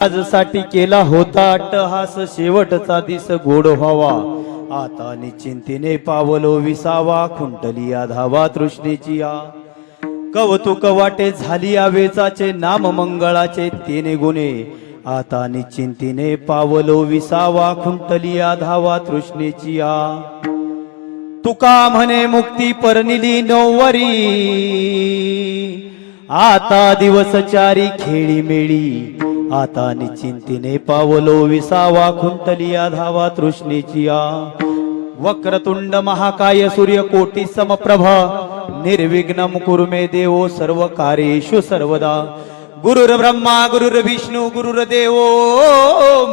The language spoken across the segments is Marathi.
आजसाठी केला होता अट्टहास, शेवटचा दिस गोड व्हावा. आता निश्चिंतीने पावलो विसावा, खुंटली या धावा तृष्णेची या. कौतुक वाटे झाली या वेचाचे, नाम मंगळाचे तिने गुणे. आता निश्चिंतीने पावलो विसावा, खुंटली या धावा तृष्णेची या. तुका म्हणे मुक्ती परनिली नोवरी, आता दिवस चारी खेळी मेळी. आता निश्चिंतीने पावलो विसावा, खुंटली या धावा तृष्णेची या. वक्रतुंड महाकाय सूर्यकोटी समप्रभा, निर्विघ्नं कुरु मे देवो सर्व कार्येषु सर्वदा. गुरुर्ब्रह्मा गुरुर्विष्णू गुरुर्देवो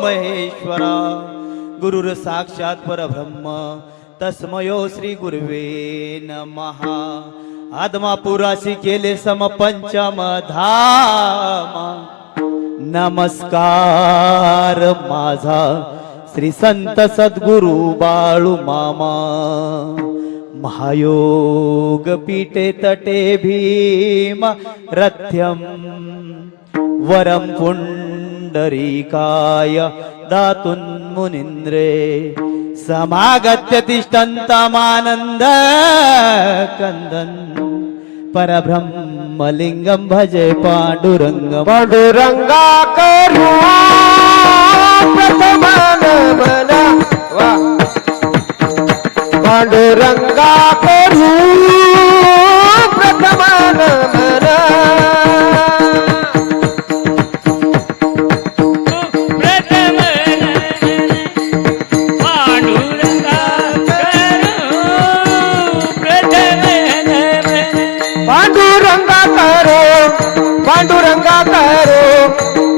महेश्वरा, गुरुर साक्षात परब्रह्म तस्मयो श्री गुरुवे नमः. आदमापुराशी केले सम पंचम धामा, नमस्कार माझा श्री संत सद्गुरु बाळू मामा. महायोग पीठे तटे भीम रथ्यम, वरम पुंडरीकाय दातुन मुनिंद्रे. समागत्य तिष्ठन्तमानन्द कंदन, परब्रह्मलिंगम भजे पांडुरंगम. पांडुरंगा करू प्रथमान मना वा. पांडुरंगा करू प्रथमान मना.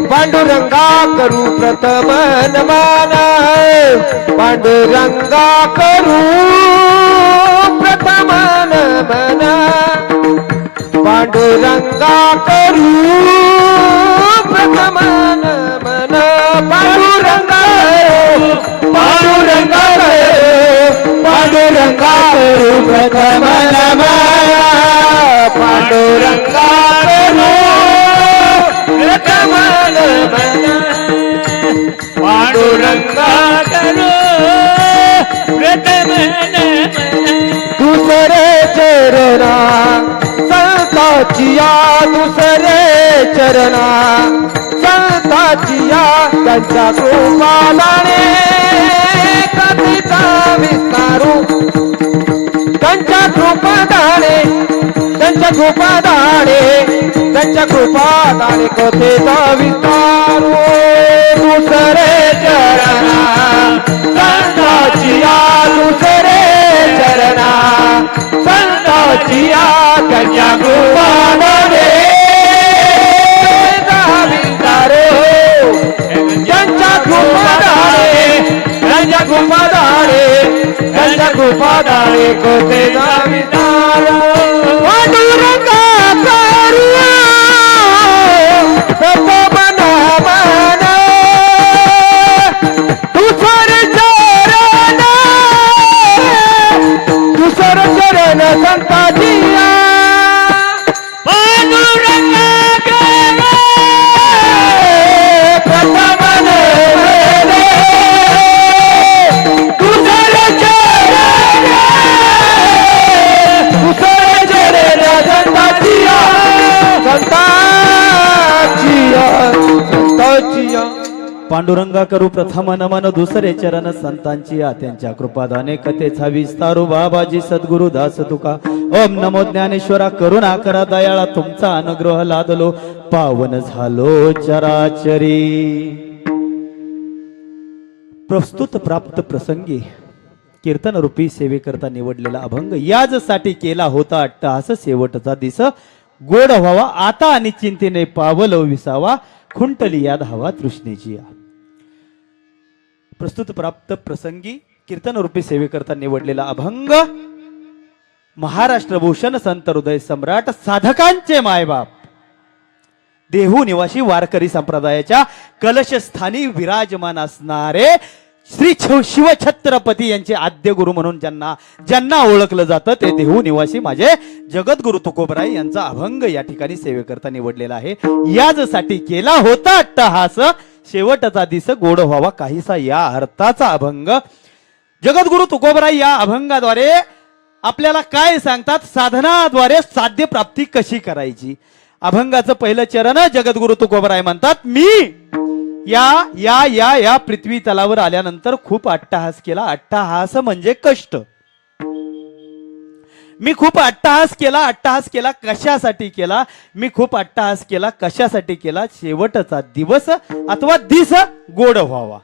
पांडुरंगा करू प्रथम नमन. पांडुरंगा करू प्रथम नमन. पांडुरंगा करू प्रथम नमन. पांडुरंगा पांडुरंगा पांडुरंगा करू प्रथम नमन. पांडुरंगा करू प्रथम नमन. पांडुरंगा करू प्रथम नमन. दुसरे चरणा संताचिया, दुसरे चरणा संताचिया. त्यांच्या कृपादाने कथेचा विस्तारू. त्यांच्या कृपादाने त्यांच्या कृपादाने त्यांच्या कृपादाने कथेचा विस्तारू. दुसरे चरणा संताचिया, दुसरे चरणा संताचिया. त्यांच्या कृपादाने विस्तारू. त्यांच्या कृपादाने त्यांच्या कृपादाने त्यांच्या कृपादाने कथेचा विस्तारू. पांडुरंगा करू प्रथम नमन. दुसरे चरण दुसरे चरण संताचिया. पांडुरंगा करू प्रथम नमन. दुसरे चरण दुसरे चरण संताचिया. संताचिया संताचिया. पांडुरंगा करू प्रथम नमन, दुसरे चरण संतांची या. त्यांच्या कृपादाने कथेचा विस्तारू. बाबाजी सद्गुरु दास तुका. ओम नमो ज्ञानेश्वरा, करुणा करा दयाळा, तुमचा अनुग्रह लादलो, पावन झालो चराचरी. प्रस्तुत प्राप्त प्रसंगी कीर्तन रूपी सेवेकरता निवडलेला अभंग. याजसाठी केला होता अट्टहास, शेवटचा दिस गोड व्हावा. आता आणि चिंतेने पावलो विसावा, खुंटली या धावा तृष्णेची या. प्रस्तुत प्राप्त प्रसंगी कीर्तन रूपी सेवेकरता निवडलेला अभंग. महाराष्ट्र भूषण संत हृदय सम्राट साधकांचे मायबाप, देहू निवासी वारकरी संप्रदायाच्या कलश स्थानी विराजमान असणारे श्री शिवछत्रपती यांचे आद्य गुरु म्हणून ज्यांना ज्यांना ओळखलं जातं ते देहू निवासी माझे जगद्गुरु तुकोबराय यांचा अभंग या ठिकाणी सेवेकरता निवडलेला आहे. याचसाठी केला होता अट्टहास, शेवटचा दिस गोड व्हावा काहीसा, या अर्थाचा अभंग जगद्गुरु तुकोबराय या अभंगाद्वारे आपल्याला काय सांगतात, साधनाद्वारे साध्य प्राप्ती कशी करायची. अभंगाचं पहिलं चरण जगद्गुरु तुकोबराय म्हणतात, मी या या या या पृथ्वी तलावर आल्यानंतर खूप अट्टहास केला. अट्टहास म्हणजे कष्ट. मी खूप अट्टहास केला. अट्टहास केला कशासाठी केला, मी खूप अट्टहास केला कशासाठी केला, शेवटचा दिवस अथवा दिस गोड व्हावा.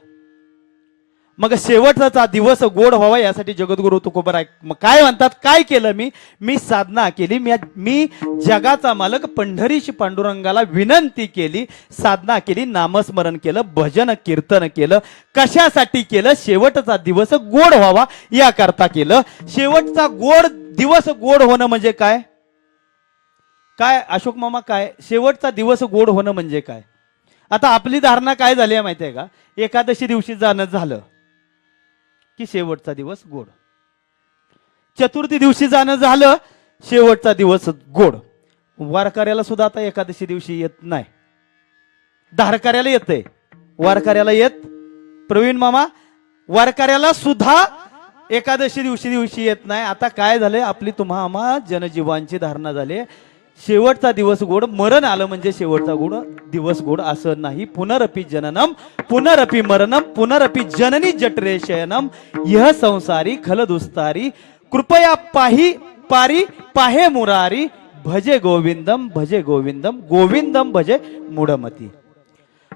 मग शेवटचा दिवस गोड व्हावा यासाठी जगद्गुरु तुकोबराय काय म्हणतात, काय केलं मी साधना केली. मी जगाचा मालक पंढरीशी पांडुरंगाला विनंती केली, साधना केली, नामस्मरण केलं, भजन कीर्तन केलं. कशासाठी केलं, शेवटचा दिवस गोड व्हावा याकरता केलं. शेवटचा दिवस गोड होणं म्हणजे काय, काय अशोक मामा, काय शेवटचा दिवस गोड होणं म्हणजे काय. आता आपली धारणा काय झाली आहे माहिती आहे का, एकादशी दिवशी जाणं झालं की शेवटचा दिवस गोड, चतुर्थी दिवशी जाणं झालं शेवटचा दिवस गोड. वारकऱ्याला सुद्धा आता एकादशी दिवशी येत नाही, धारकऱ्याला येतंय, वारकऱ्याला येत. प्रवीण मामा, वारकऱ्याला सुद्धा एकादशी दिवशी येत नाही. आता काय झालंय, आपली तुम्हा जनजीवांची धारणा झाली, शेवटचा दिवस गोड, मरण आलं म्हणजे शेवटचा दिवस गोड असं नाही. पुनरपि जननम पुनरपि मरणम पुनरपि जननी जठरे शयनम यह संसारी खल दुस्तारी कृपया पारी पाहे मुरारी भजे गोविंदम गोविंदम भजे मूढमती.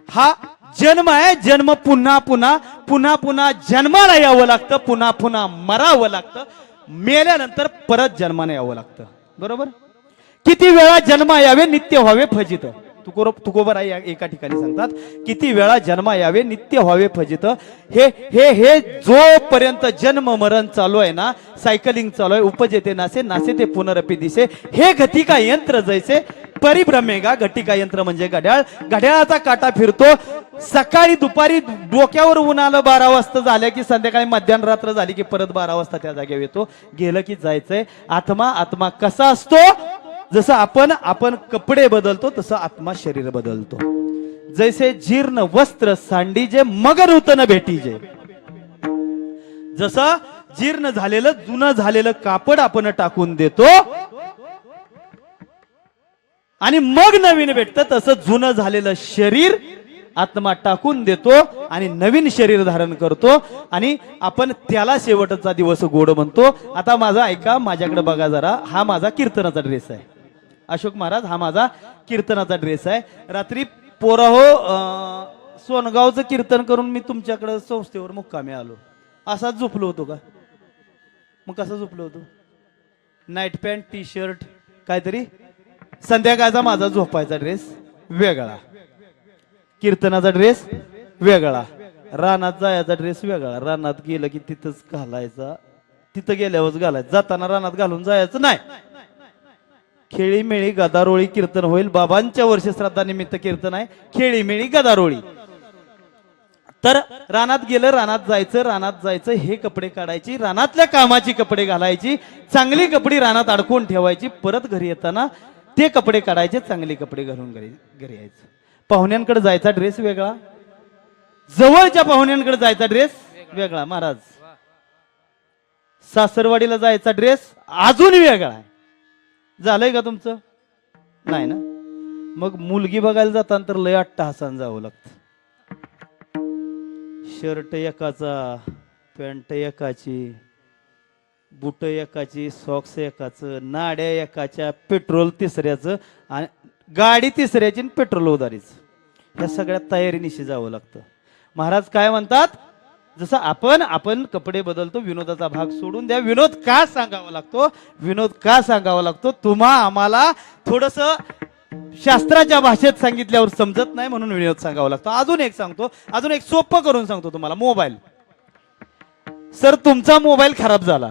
हा जन्म आहे, जन्म पुन्हा पुन्हा जन्माला यावं लागतं, पुन्हा मरावं लागतं, मेल्यानंतर परत जन्माने यावं लागतं. बरोबर. किती वेळा जन्म यावे नित्य व्हावे फजित. तुकोबराय एका ठिकाणी सांगतात, किती वेळा जन्म यावे नित्य व्हावे फजित. हे जोपर्यंत जन्म मरण चालू आहे ना, सायकलिंग चालू आहे, उपजेते नासे ते पुनरपि दिसे, हे घटिका यंत्र जैसे परिभ्रमेगा. घटिका यंत्र म्हणजे घड्याळ, घड्याळाचा काटा फिरतो, सकाळी दुपारी डोक्यावर ऊन आलं 12 वाजता झाल्या की संध्याकाळी मध्यान रात्र झाली की परत 12 वाजता त्या जागेवर येतो, गेलं की जायचंय. आत्मा कसा असतो, जसं आपण कपडे बदलतो तसं आत्मा शरीर बदलतो. जैसे जीर्ण वस्त्र सांडीजे मग नूतन भेटीजे. जसं जीर्ण झालेलं जुनं झालेलं कापड आपण टाकून देतो आणि मग नवीन भेटतं, तसं जुनं झालेलं शरीर आत्मा टाकून देतो आणि नवीन शरीर धारण करतो आणि आपण त्याला शेवटचा दिवस गोड म्हणतो. आता माझा ऐका, माझ्याकडे बघा जरा, हा माझा कीर्तनाचा ड्रेस आहे. अशोक महाराज, हा माझा कीर्तनाचा ड्रेस आहे. रात्री पोराहो सोनगावचं कीर्तन करून मी तुमच्याकडे संस्थेवर मुक्कामी आलो. असाच झोपलो होतो का, मग कसं झोपलो होतो, नाईट पॅन्ट टी शर्ट काहीतरी. संध्याकाळचा माझा झोपायचा ड्रेस वेगळा, कीर्तनाचा ड्रेस वेगळा, रानात जायचा ड्रेस वेगळा. रानात गेलं की तिथंच घालायचा, तिथं गेल्यावरच घालायचं, जाताना रानात घालून जायचं नाही. खेळीमेळी गदारोळी कीर्तन होईल. बाबांच्या वर्ष श्राद्धा निमित्त कीर्तन आहे, खेळीमेळी गदारोळी. तर रानात गेलं, रानात जायचं, हे कपडे काढायची, रानातल्या कामाची कपडे घालायची, चांगली कपडे रानात अडकून ठेवायची, परत घरी येताना ते कपडे काढायचे, चांगली कपडे घालून घरी यायचं. पाहुण्यांकडे जायचा ड्रेस वेगळा, जवळच्या पाहुण्यांकडे जायचा ड्रेस वेगळा. महाराज, सासरवाडीला जायचा ड्रेस अजून वेगळा आहे. झालंय का तुमचं? नाही ना. मग मुलगी बघायला जाताना तर लय अट्टहासाने जावं लागतं. शर्ट एकाचा, पॅन्ट एकाची, बुट एकाची, सॉक्स एकाचं, नाड्या एकाच्या, पेट्रोल तिसऱ्याचं आणि गाडी तिसऱ्याची, पेट्रोल उधारीच. ह्या सगळ्या तयारीनिशी जावं लागतं. महाराज काय म्हणतात, जसं आपण कपडे बदलतो, विनोदाचा भाग सोडून द्या. विनोद का सांगावा लागतो, तुम्हा आम्हाला थोडस शास्त्राच्या भाषेत सांगितल्यावर समजत नाही म्हणून विनोद सांगावा लागतो. अजून एक सांगतो, अजून एक सोपं करून सांगतो तुम्हाला. मोबाईल. सर तुमचा मोबाईल खराब झाला,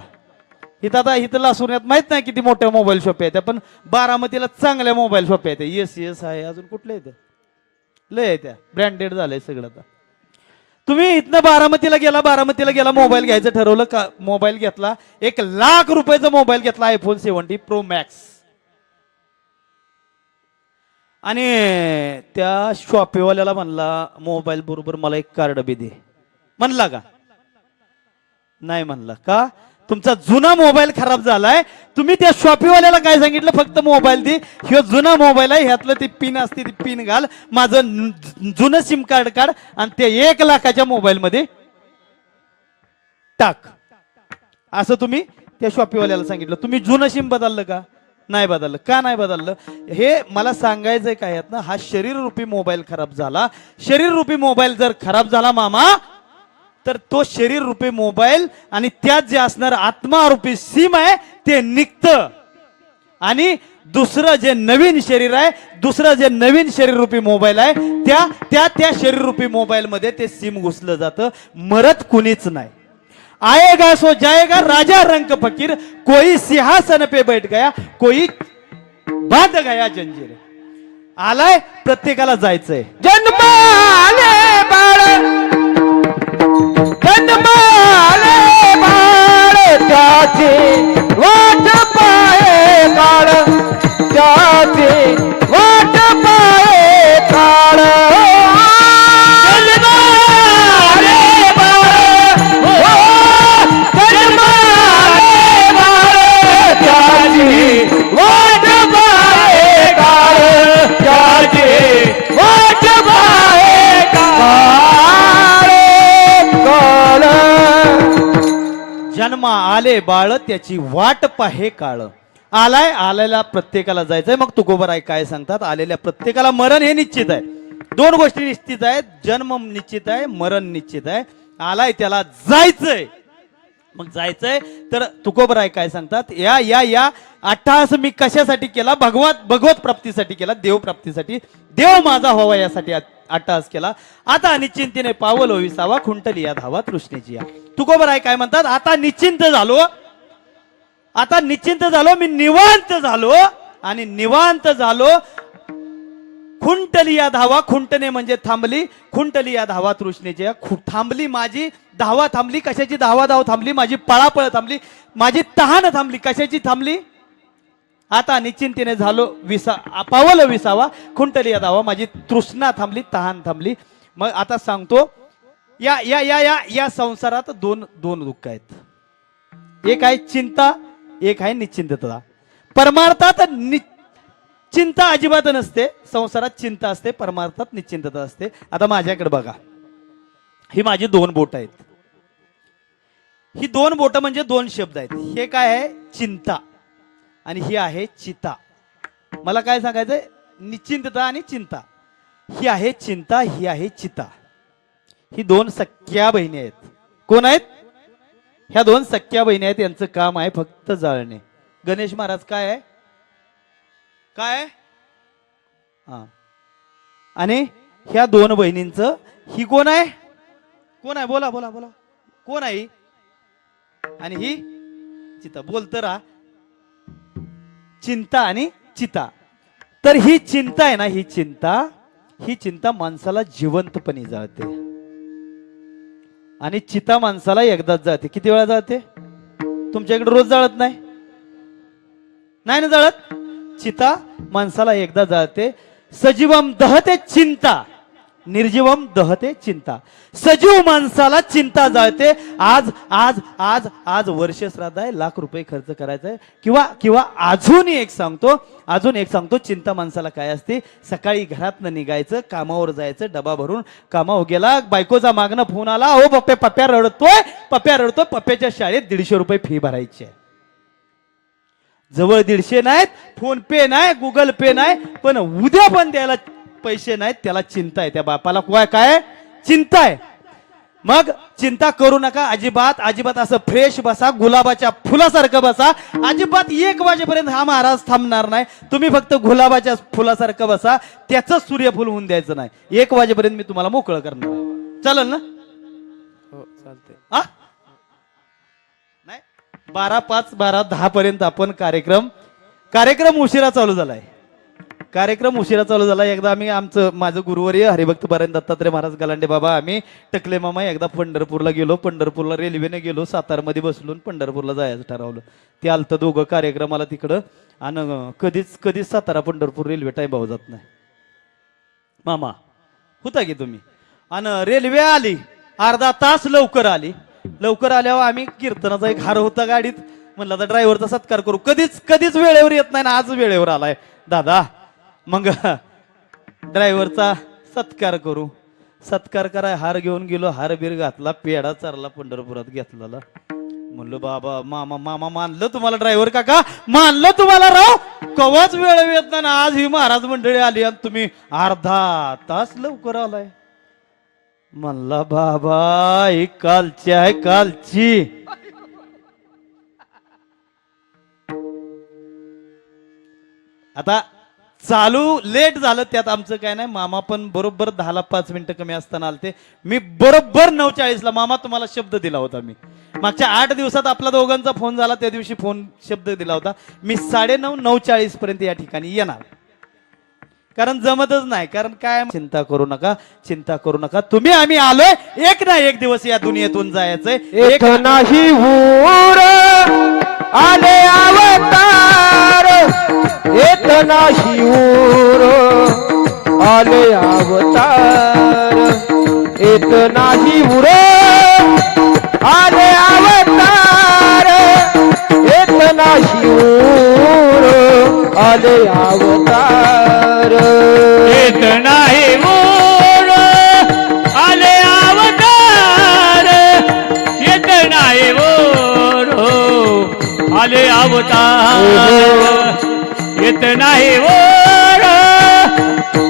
इथं लासूरण्यात माहित नाही किती मोठ्या मोबाईल शॉप आहेत, पण बारामतीला चांगल्या मोबाईल शॉप आहेत. एस आहे, अजून कुठले आहेत, लय आहे त्या, ब्रँडेड झालंय सगळं. आता तुम्ही इथनं बारामतीला गेला मोबाईल घ्यायचं ठरवलं का मोबाईल घेतला 1,00,000 रुपयाचा मोबाईल घेतला आयफोन 70 प्रो मॅक्स आणि त्या शॉपीवाल्याला म्हणला मोबाईल बरोबर मला एक कार्ड बी दे म्हणला का नाही म्हणला का तुमचा जुना मोबाईल खराब झालाय तुम्ही त्या शॉपीवाल्याला काय सांगितलं फक्त मोबाईल दे ह्यो जुना मोबाईल आहे ह्यातलं ती पिन असते ती पिन घाल माझं जुनं सिम कार्ड काढ आणि ते 1,00,000च्या मोबाईल मध्ये टाक असं तुम्ही त्या शॉपीवाल्याला सांगितलं तुम्ही जुनं सिम बदललं का नाही बदललं का नाही बदललं हे मला सांगायचंय काय यात ना हा शरीर रूपी मोबाईल खराब झाला शरीर रूपी मोबाईल जर खराब झाला मामा तर तो शरीर रूपी मोबाईल आणि त्यात जे असणार आत्मा रूपी सिम आहे ते निघतं आणि दुसरं जे नवीन शरीर आहे दुसरं जे नवीन शरीर रूपी मोबाईल आहे त्या शरीर रूपी मोबाईल मध्ये ते सिम घुसलं जातं मरत कुणीच नाही आएगा सो जाएगा राजा रंग फकीर कोई सिंहासन पे बैठ गया कोई बांध गया जंजीर आलाय प्रत्येकाला जायचंय जन्माले बाळ जन्माले बाळ त्याची वाट पाहे काळ त्याची वाट पाहे काळ जन्माले बाळ हो जन्माले बाळ त्याची वाट पाहे काळ त्याची वाट पाहे काळ काळ जन्म आले बाळ त्याची वाट पाहे काळ आलाय आलेल्या प्रत्येकाला जायचंय मग तुकोबर आहे काय सांगतात आलेल्या प्रत्येकाला मरण हे निश्चित आहे दोन गोष्टी निश्चित आहेत जन्म निश्चित आहे मरण निश्चित आहे आलाय त्याला जायचंय मग जायचंय तर तुकोबर आहे काय सांगतात या या या अट्टहास मी कशासाठी केला भगवत प्राप्तीसाठी केला देव प्राप्तीसाठी देव माझा व्हावा यासाठी अट्टहास केला आता निश्चिंतीने पावल विसावा खुंटली या धावा तृष्णेची या तुकोबर आहे काय म्हणतात आता निश्चिंत झालो मी निवांत झालो आणि निवांत झालो खुंटली या धावा खुंटणे म्हणजे थांबली खुंटली या धावा तृष्णेची थांबली माझी धावा थांबली कशाची धाव थांबली माझी पळापळ थांबली माझी तहान थांबली कशाची थांबली आता निश्चिंतीने झालो पावल विसावा खुंटली या धावा माझी तृष्णा थांबली तहान थांबली मग आता सांगतो या या या या या संसारात दोन दुःख आहेत एक आहे चिंता एक आहे निश्चिंतता परमार्थात चिंता अजिबात नसते संसारात चिंता असते परमार्थात निश्चिंतता असते आता माझ्याकडे बघा ही माझी 2 बोट आहेत ही 2 बोट म्हणजे 2 शब्द आहेत हे काय आहे चिंता आणि ही आहे चिता मला काय सांगायचंय निश्चिंतता आणि चिंता ही आहे चिंता ही आहे चिता ही 2 सख्या बहिणी आहेत कोण आहेत ह्या 2 सख्या बहिणी आहेत यांचं काम आहे फक्त जाळणे गणेश महाराज काय आहे काय हा आणि ह्या 2 बहिणींचं ही कोण आहे बोला बोला बोला कोण आहे आणि ही चिता बोलत राहा चिंता आणि चिता तर ही चिंता आहे ना ही चिंता माणसाला जिवंतपणे जाळते आणि चिता माणसाला एकदाच जाते किती वेळा जाते तुमच्या इकडे रोज जाळत नाही ना जाळत चिता माणसाला एकदा जाळते सजीवम दहते चिंता निर्जीवम दहते चिंता सजीव माणसाला चिंता जाळते आज आज आज आज वर्ष श्राद्ध आहे लाख रुपये खर्च करायचा आहे किंवा अजून एक सांगतो चिंता माणसाला काय असते सकाळी घरातनं निघायचं कामावर जायचं डबा भरून कामावर गेला बायकोचा मागणं फोन आला हो पप्प्या रडतोय पप्प्याच्या शाळेत 150 रुपये फी भरायची आहे जवळ 150 नाहीत फोन पे नाही गुगल पे नाही पण उद्या पण द्यायला पैसे नाहीत त्याला चिंता आहे त्या बापाला काय चिंता आहे मग चिंता करू नका अजिबात असं फ्रेश बसा गुलाबाच्या फुलासारखं बसा अजिबात 1 वाजेपर्यंत हा महाराज थांबणार नाही तुम्ही फक्त गुलाबाच्या फुलासारखं बसा त्याच सूर्यफूल होऊन द्यायचं नाही 1 वाजेपर्यंत मी तुम्हाला मोकळं करणार चालेल ना हो चालते हा नाही 12:05 12:10 पर्यंत आपण कार्यक्रम उशिरा चालू झालाय कार्यक्रम उशिरा चालू झाला. एकदा आम्ही माझं गुरुवर्य हरिभक्त पारायण दत्तात्रय महाराज गलांडे बाबा, आम्ही टकले मामा एकदा पंढरपूरला गेलो. पंढरपूरला रेल्वेने गेलो, सातारमध्ये बसलो, पंढरपूरला जायचं ठरवलं. ते आलतं दोघं कार्यक्रमाला तिकडं. आणि कधीच सातारा पंढरपूर रेल्वे टाईमावर जात नाही. मामा होता की तुम्ही. आणि रेल्वे आली, अर्धा तास लवकर आली. लवकर आल्यावर आम्ही कीर्तनाचा एक हार होता गाडीत. म्हणलं आता ड्रायव्हरचा सत्कार करू. कधीच वेळेवर येत नाही ना, आज वेळेवर आलाय दादा. मग ड्रायव्हरचा सत्कार करू. सत्कार कराय हार घेऊन गेलो. हार बीर घातला, पेढा चारला पंढरपुरात घेतला. म्हणलं बाबा मामा मानलं तुम्हाला, ड्रायव्हर काका मानलं तुम्हाला राव. कवाच वेळ येत नाही ना, आज ही महाराज मंडळी आली आणि तुम्ही अर्धा तास लवकर आलाय. म्हणला बाबा ही कालची आहे कालची. आता चालू लेट झालं त्यात आमचं काय नाही. मामा पण बरोबर 10ला 5 मिनिटं कमी असताना आलते. मी बरोबर 9:40ला मामा तुम्हाला शब्द दिला होता. मी मागच्या 8 दिवसात आपला दोघांचा फोन झाला, त्या दिवशी शब्द दिला होता. मी 9:30 9:40 पर्यंत या ठिकाणी येणार. कारण जमतच नाही. कारण काय, चिंता करू नका तुम्ही आम्ही आलोय. एक ना एक दिवस या दुनियेतून जायचंय. एक नाही ऊर आले अवतार, एक नाही ऊर आले अवतार, एक नाही ऊर आले अवतार, एक नाही ऊर आले अवतार, एक नाही ऊर आले अवतार, एक नाही ऊर आले अवतार, येत नाही वर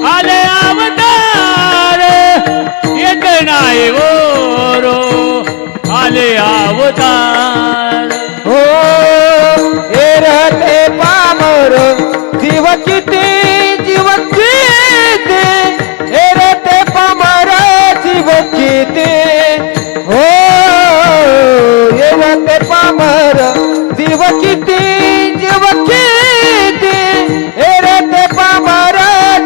आले अवतार, येत नाही वर आले अवतार. हो एरते पामर जीव किती एरते पामर जीव किती. हो एरते पामर जीव किती एरते पामर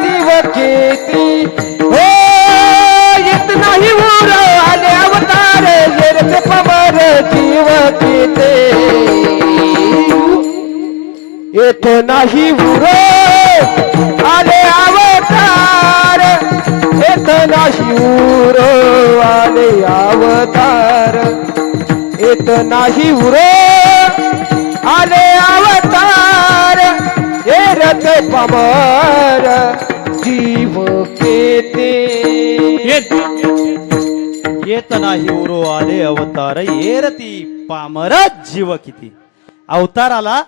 जीव किती. हो येत नाही ऊर आले अवतार, एरते पामर जीव किती. येत नाही ऊर आले अवतार, येत नाही ऊर आले अवतार, येत नाही ऊर आले अवतार, एरते पामर जीव केते. येत नाही उरो आले अवतार, एरती पामर जीव किती. अवताराला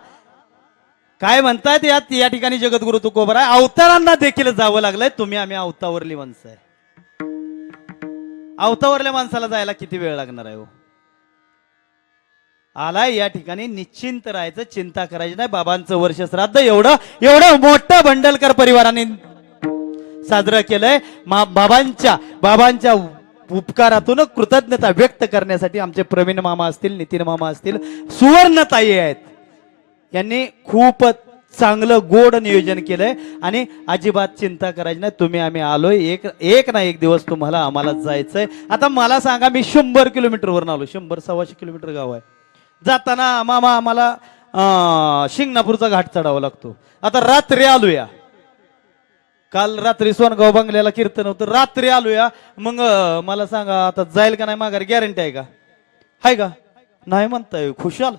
काय म्हणतायत या ठिकाणी जगद्गुरु तुकोबरा, अवतारांना देखील जावं लागलंय. तुम्ही आम्ही अवतावरली माणसं आहे. अवतावरल्या माणसाला जायला किती वेळ लागणार आहे हो. आलाय या ठिकाणी निश्चिंत राहायचं, चिंता करायची नाही. बाबांचं वर्ष श्राद्ध एवढं मोठं भंडलकर परिवाराने साजरं केलंय. बाबांच्या उपकारातून कृतज्ञता व्यक्त करण्यासाठी आमचे प्रवीण मामा असतील, नितीन मामा असतील, सुवर्णताई आहेत. यांनी खूप चांगलं गोड नियोजन केलंय. आणि अजिबात चिंता करायची नाही. तुम्ही आम्ही आलोय. एक ना एक दिवस तुम्हाला आम्हाला जायचंय. आता मला सांगा, मी 100 किलोमीटरवरून आलो. 100-125 किलोमीटर गाव आहे. जाताना मामा आम्हाला शिंगणापूरचा घाट चढावा लागतो. आता रात्री आलोया, काल रात्री सोनगाव बंगल्याला कीर्तन होतं, रात्री आलोया. मग मला सांगा आता जाईल का नाही माघारी, गॅरंटी आहे का? हाय का नाही म्हणताय खुशाल.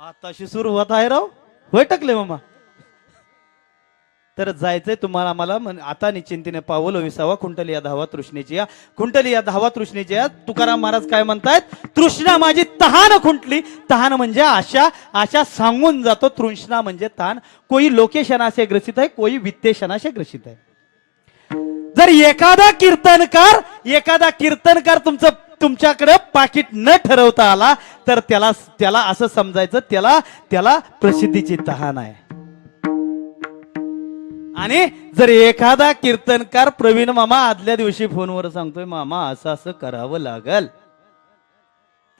आताशी सुरुवात आहे राव, होय टकले मामा. तर जायचंय तुम्हाला आम्हाला. आता निश्चिंतीने पावलं विसावा, कुंटली या धावा तृष्णेची या, कुंटली या धावा तृष्णेची या. तुकाराम महाराज काय म्हणतायत, तृष्णा माझी तहान खुंटली. तहान म्हणजे आशा, आशा सांगून जातो. तृष्णा म्हणजे तहान. कोई लोकेशनाशे ग्रसित आहे, कोई वित्तेशनाशे ग्रसित आहे. जर एखादा कीर्तनकार तुमच्याकडे पाकिट न ठरवता आला तर त्याला असं समजायचं, त्याला प्रसिद्धीची तहान आहे. आणि जर एखादा कीर्तनकार प्रवीण मामा आदल्या दिवशी फोनवर सांगतोय, मामा असं करावं लागल,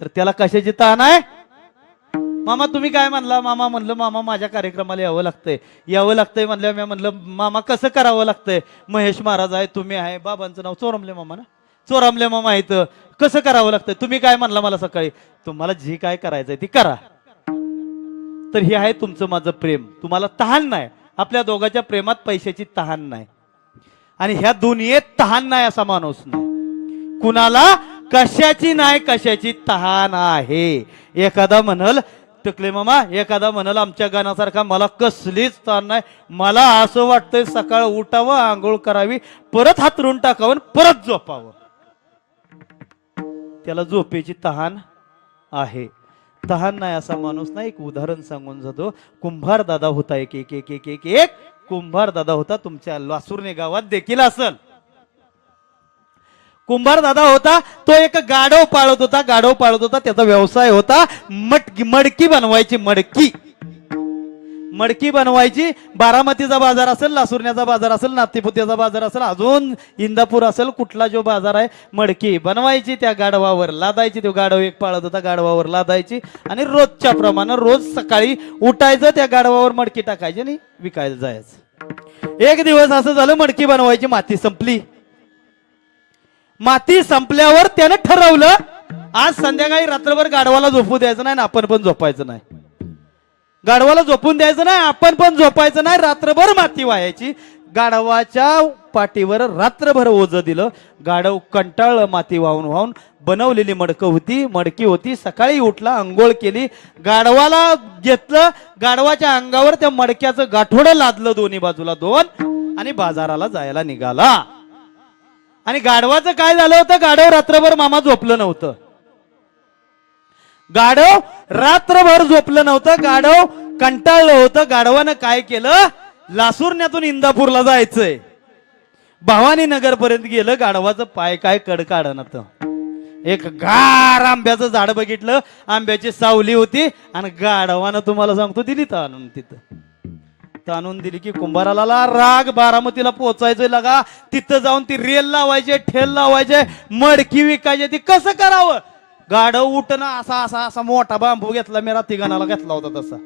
तर त्याला कशाची तहान आहे? मामा तुम्ही काय म्हणला? मामा म्हणलं मामा माझ्या कार्यक्रमाला यावं लागतंय म्हणलं. मी म्हणलं मामा कसं करावं लागतंय? महेश महाराज आहे, तुम्ही आहे, बाबांचं नाव चोरमले मामा ना, चोरमले मामा आहेत, कसं करावं लागतंय? तुम्ही काय म्हणला मला सकाळी? तुम्हाला जे काय करायचंय ते करा. तर हे आहे तुमचं माझं प्रेम. तुम्हाला तहान नाही, आपल्या दोघांच्या प्रेमात पैशाची तहान नाही, आणि ह्या दुनियेत तहान नाही असा माणूस नाही. कुणाला कशाची नाही, कशाची तहान आहे. एखादा म्हणल टकले मामा, एखादा म्हणल आमच्या गाण्यासारखा मला कसलीच तहान नाही, मला असं वाटतंय सकाळ उठावं, आंघोळ करावी, परत हातरून टाकावं, परत झोपावं. त्याला झोपेची तहान आहे, तहान नाही असा माणूस नाही. एक उदाहरण सांगून जातो. कुंभार दादा होता, एक कुंभार दादा होता. तुमच्या लासुर्णे गावात देखील असल. कुंभार दादा होता, तो एक गाढव पाळत होता. त्याचा व्यवसाय होता मडकी बनवायची. मडकी बनवायची. बारामतीचा बाजार असेल, लासुर्ण्याचा बाजार असेल, नातेपुत्याचा बाजार असेल, अजून इंदापूर असेल, कुठला जो बाजार आहे, मडकी बनवायची, त्या गाढवावर लादायची. तो गाढव एक पाळत होता, गाढवावर लादायची, आणि रोजच्या प्रमाणे रोज सकाळी उठायचं, त्या गाढवावर मडकी टाकायची आणि विकायला जायचं. एक दिवस असं झालं, मडकी बनवायची माती संपली. माती संपल्यावर त्यानं ठरवलं आज संध्याकाळी रात्रभर गाढवाला झोपू द्यायचं नाही, आपण पण झोपायचं नाही. गाढवाला झोपून द्यायचं नाही, आपण पण झोपायचं नाही. रात्रभर माती वाहायची. गाढवाच्या पाठीवर रात्रभर ओझं दिलं. गाढव कंटाळलं माती वाहून. बनवलेली मडकी होती. सकाळी उठला, अंघोळ केली, गाढवाला घेतलं, गाढवाच्या अंगावर त्या मडक्याचं गाठोडं लादलं दोन्ही बाजूला दोन, आणि बाजाराला जायला निघाला. आणि गाढवाचं काय झालं होतं? गाढव रात्रभर मामा झोपलं नव्हतं. गाढव रात्रभर झोपलं नव्हतं. गाढव कंटाळलं होतं. गाढवानं काय केलं? लासुर्ण्यातून इंदापूरला जायचंय. भवानी नगर पर्यंत गेलं. गाढवाचं पाय काय कडकाडणं. एक गार आंब्याचं झाड बघितलं, आंब्याची सावली होती, आणि गाढवानं तुम्हाला सांगतो दिली ताणून. ताणून दिली की कुंभाराला राग. बारामतीला पोहोचायचंय लगा, तिथं जाऊन ती रेल लावायचे, ठेल लावायचे, मडकी विकायची. ती कसं करावं? गाढव उठना असा मोठा बांबू घेतला, मी रातीगणाला घेतला होता तसा,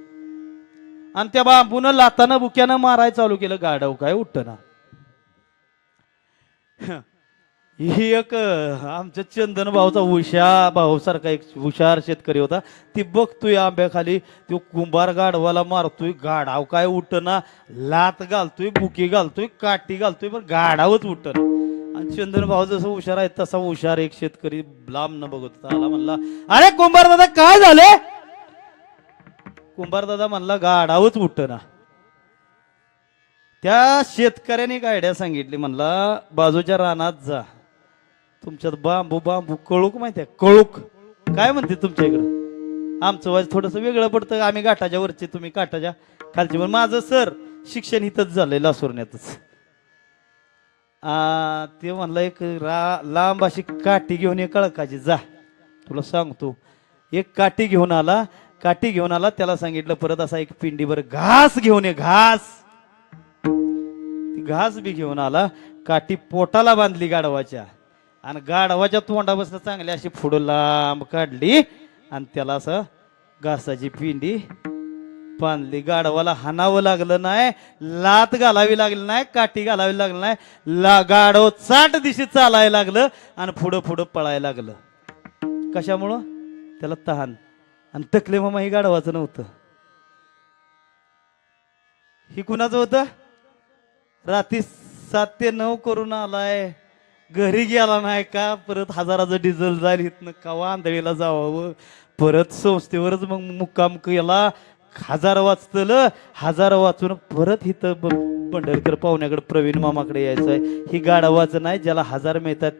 आणि त्या बांबून लातानं बुक्यानं मारायला चालू केलं. गाढव काय उठना. ही एक आमच्या चंदन भाऊचा भाऊ सारखा एक हुशार शेतकरी होता. ती बघतोय आंब्याखाली, तो कुंभार गाढवाला मारतोय. गाढव काय उठना, लात घालतोय, बुकी घालतोय, काठी घालतोय, पण गाढवच उठना. आणि चंदन भाऊ जसं हुशार आहे तसा हुशार एक शेतकरी लांब न बघत होता. आला, म्हणला अरे कुंभार दादा काय झाले? कुंभार दादा म्हणला गाढवच उठना. त्या शेतकऱ्याने एक आयडिया सांगितली. म्हणला बाजूच्या रानात जा, तुमच्यात बांबू कळूक माहितीये? कळूक काय म्हणते तुमच्या इकडं? आमचं वाज थोडस वेगळं पडतं. आम्ही घाटाच्या वरचे, तुम्ही काठाच्या खालचे. पण माझं सर शिक्षण इथंच झालंय, लासुर्ण्यातच. ते म्हणलं एक लांब अशी काठी घेऊन ये कळकाची, जा तुला सांगतो. एक काठी घेऊन आला. त्याला सांगितलं परत असा एक पिंडीवर घास घेऊन ये, घास बी घेऊन आला. काठी पोटाला बांधली गाढवाच्या, आणि गाढवाच्या तोंडापासून चांगली अशी पुढं लांब काढली, आणि त्याला असं घासाची पिंडी बांधली. गाढवाला हाणावं लागलं नाही, लात घालावी लागली नाही, काठी घालावी लागली नाही. गाढव चाट दिशी चालायला लागलं, आणि पुढं पळायला लागलं. कशामुळं? त्याला तहान. आणि टकले मामा ही गाढवाचं नव्हतं, ही कुणाचं होतं? रात्री 7 ते 9 करून आलाय, घरी गेला नाही का, परत 1000चं डिझेल जाईल, इथनं कवा आंधळीला जावं, परत संस्थेवरच मग मुक्काम केला. 1000 वाचतलं, 1000 वाचून परत इथं पंढरकर पाहुण्याकडे प्रवीण मामाकडे यायचंय. ही गाढवाचं नाही. ज्याला 1000 मिळतात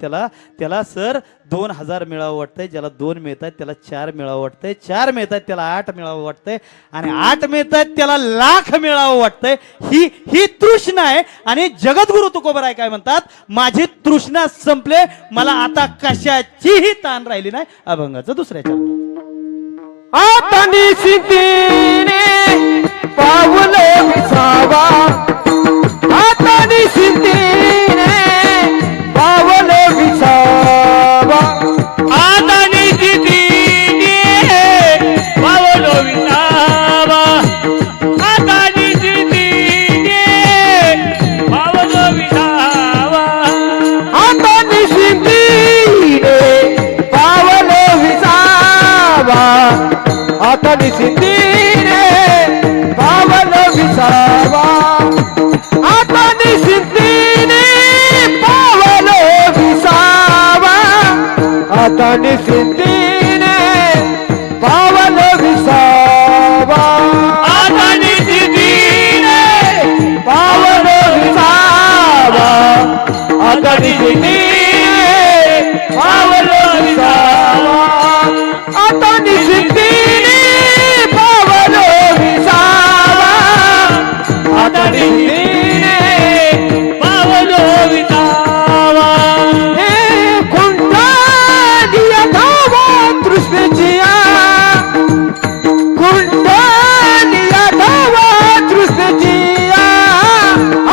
त्याला सर 2000 मिळावं वाटतंय, ज्याला 2 मिळतात त्याला 4 मिळावं वाटतंय, 4 मिळतात त्याला 8 मिळावं वाटतंय, आणि 8 मिळतात त्याला लाख मिळावं वाटतंय. ही तृष्णा आहे. आणि जगद्गुरु तुकोबराय काय म्हणतात? माझी तृष्णा संपले, मला आता कशाचीही ताण राहिली नाही. अभंगाचं दुसऱ्या चरणात. आता निशितीने पाऊल विसावा, आता निशितीने पाऊल विसावा, आता निशितीने पाऊल विसावा, निसिद्धीने पावल विसावा आता निसिद्धीने पावल विसावा आता निसिद्धीने पावल विसावा आता निसिद्धीने पावल विसावा आता निसिद्धीने पावल विसावा आता निसिद्धीने पावल विसावा आता निसिद्धीने पावल विसावा हे कुंडलिया धावा तृष्णेचिया कुंडलिया धावा तृष्णेचिया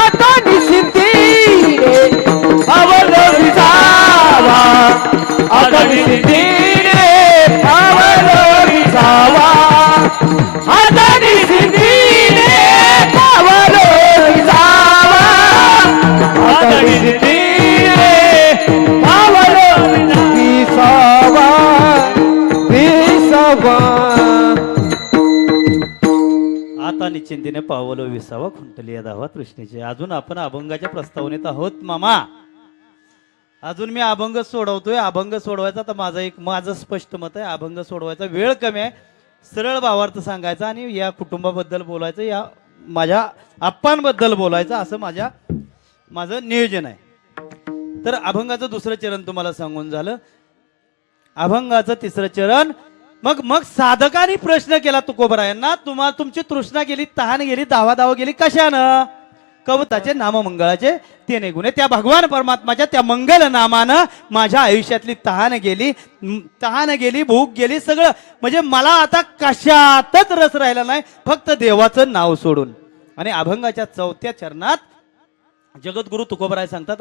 आता निसिद्धीने पावल विसावा आता निसिद्धीने पावल विसावा आता निसिद्धीने पावल विसावा आता निसिद्धीने पावल विसावा विसावा आता निश्चिंतीने पावलो विसावा खुंटली धावा तृष्णेची. अजून आपण अभंगाच्या प्रस्तावनेत आहोत मामा. अजून मी अभंग सोडवतोय. अभंग सोडवायचा तर माझं स्पष्ट मत आहे, अभंग सोडवायचा वेळ कमी आहे, सरळ भावार्थ सांगायचा आणि या कुटुंबाबद्दल बोलायचं, या माझ्या आप्पांबद्दल बोलायचं, असं माझं नियोजन आहे. तर अभंगाचं दुसरं चरण तुम्हाला सांगून झालं. अभंगाचं तिसरं चरण. मग साधकाने प्रश्न केला तुकोबरायांना, तुमची तृष्णा गेली, तहान गेली, दावा गेली कशानं? कवताचे नाममंगळाचे तिने गुणे. त्या भगवान परमात्माच्या त्या मंगल नामानं माझ्या आयुष्यातली तहान गेली, भूक गेली, सगळं. म्हणजे मला आता कशातच रस राहिला नाही, फक्त देवाचं नाव सोडून. आणि अभंगाच्या चौथ्या चरणात जगद्गुरु तुकोबराय सांगतात,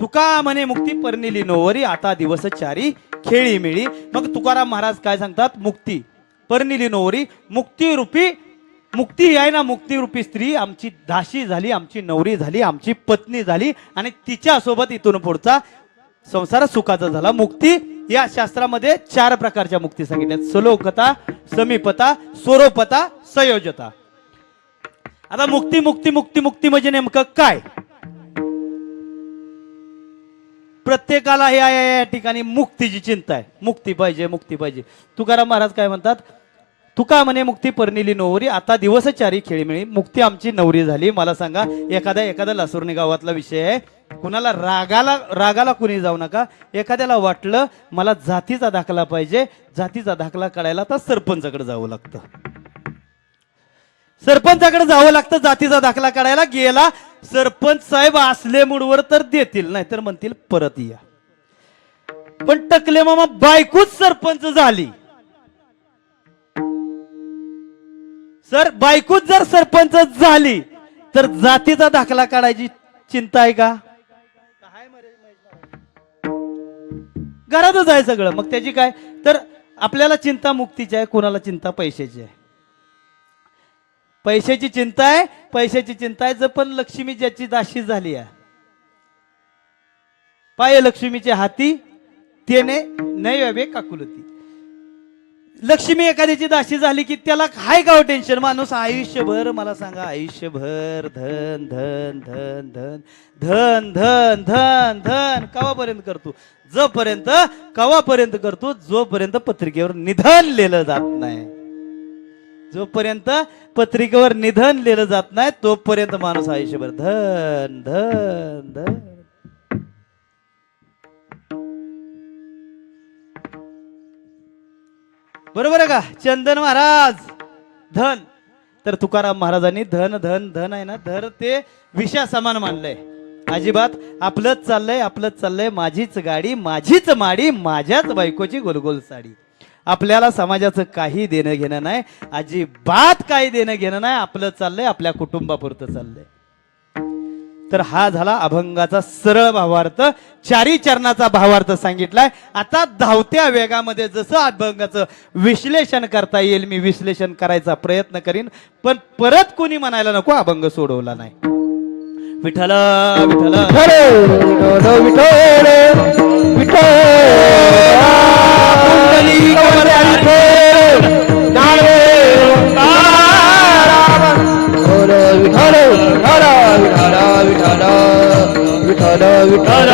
तुका म्हणे मुक्ती परनिली नोवरी आता दिवस चारी खेळी मिळी. मग तुकाराम महाराज काय सांगतात? मुक्ती परनिली नोवरी, मुक्ती आहे ना, मुक्तिरूपी स्त्री आमची दासी झाली, आमची नवरी झाली, आमची पत्नी झाली आणि तिच्या सोबत इथून पुढचा संसार सुखाचा झाला. मुक्ती या शास्त्रामध्ये 4 प्रकारच्या मुक्ती सांगितल्या: सलोकता, समीपता, स्वरूपता, संयोजता. आता मुक्ती मुक्ती मुक्ती मुक्ती म्हणजे नेमकं काय? प्रत्येकाला या ठिकाणी मुक्तीची चिंता आहे. मुक्ती पाहिजे, मुक्ती पाहिजे. तुकाराम महाराज काय म्हणतात? तुका म्हणे मुक्ती परनिली नोवरी आता दिवस चारी खेळी मिळी. मुक्ती आमची नवरी झाली. मला सांगा, एखादा लासुर्णी गावातला विषय आहे, कुणाला रागाला कुणी जाऊ नका. एखाद्याला वाटलं मला जातीचा दाखला पाहिजे, जातीचा दाखला काढायला तर सरपंचाकडे जावं लागतं. जातीचा दाखला काढायला गेला, सरपंच साहेब असले मूडवर तर देतील, नाही तर म्हणतील परत या. पण टकले मामा बायकोच सरपंच झाली. बायकोच जर सरपंच झाली तर जातीचा दाखला काढायची चिंता आहे का? घरातच आहे सगळं. मग त्याची काय? तर आपल्याला चिंता मुक्तीची आहे, कोणाला चिंता पैशाची आहे. पैशाची चिंता आहे. जर पण लक्ष्मी ज्याची दाशी झाली आहे, पाय लक्ष्मीचे हाती त्याने नैवे काकुलती. लक्ष्मी एखाद्याची दाशी झाली की त्याला हाय का टेन्शन? माणूस आयुष्यभर, मला सांगा, आयुष्यभर धन धन धन धन धन धन धन धन कवापर्यंत करतो? कवापर्यंत करतो? जोपर्यंत पत्रिकेवर निधन लिहिलं जात नाही. जोपर्यंत पत्रिकेवर निधन लिहिलं जात नाही तोपर्यंत माणूस आयुष्यभर धन धन धन. बरोबर आहे का? चंदन महाराज धन. तर तुकाराम महाराजांनी धन धन धन आहे ना, धर ते विषया समान मानलंय. अजिबात आपलंच चाललंय, माझीच गाडी, माझीच माडी, माझ्याच बायकोची गोलगोल साडी. आपल्याला समाजाचं काही देणं घेणं नाही, अजिबात काही देणं घेणं नाही. आपलं चाललंय, आपल्या कुटुंबापुरतं चाललंय. तर हा झाला अभंगाचा सरळ भावार्थ. 4 चरणाचा भावार्थ सांगितलाय. आता धावत्या वेगामध्ये जसं अभंगाचं विश्लेषण करता येईल मी विश्लेषण करायचा प्रयत्न करीन. पण परत कोणी म्हणायला नको अभंग सोडवला नाही. विठ्ठल विठ्ठल विठ्ठल विठ्ठल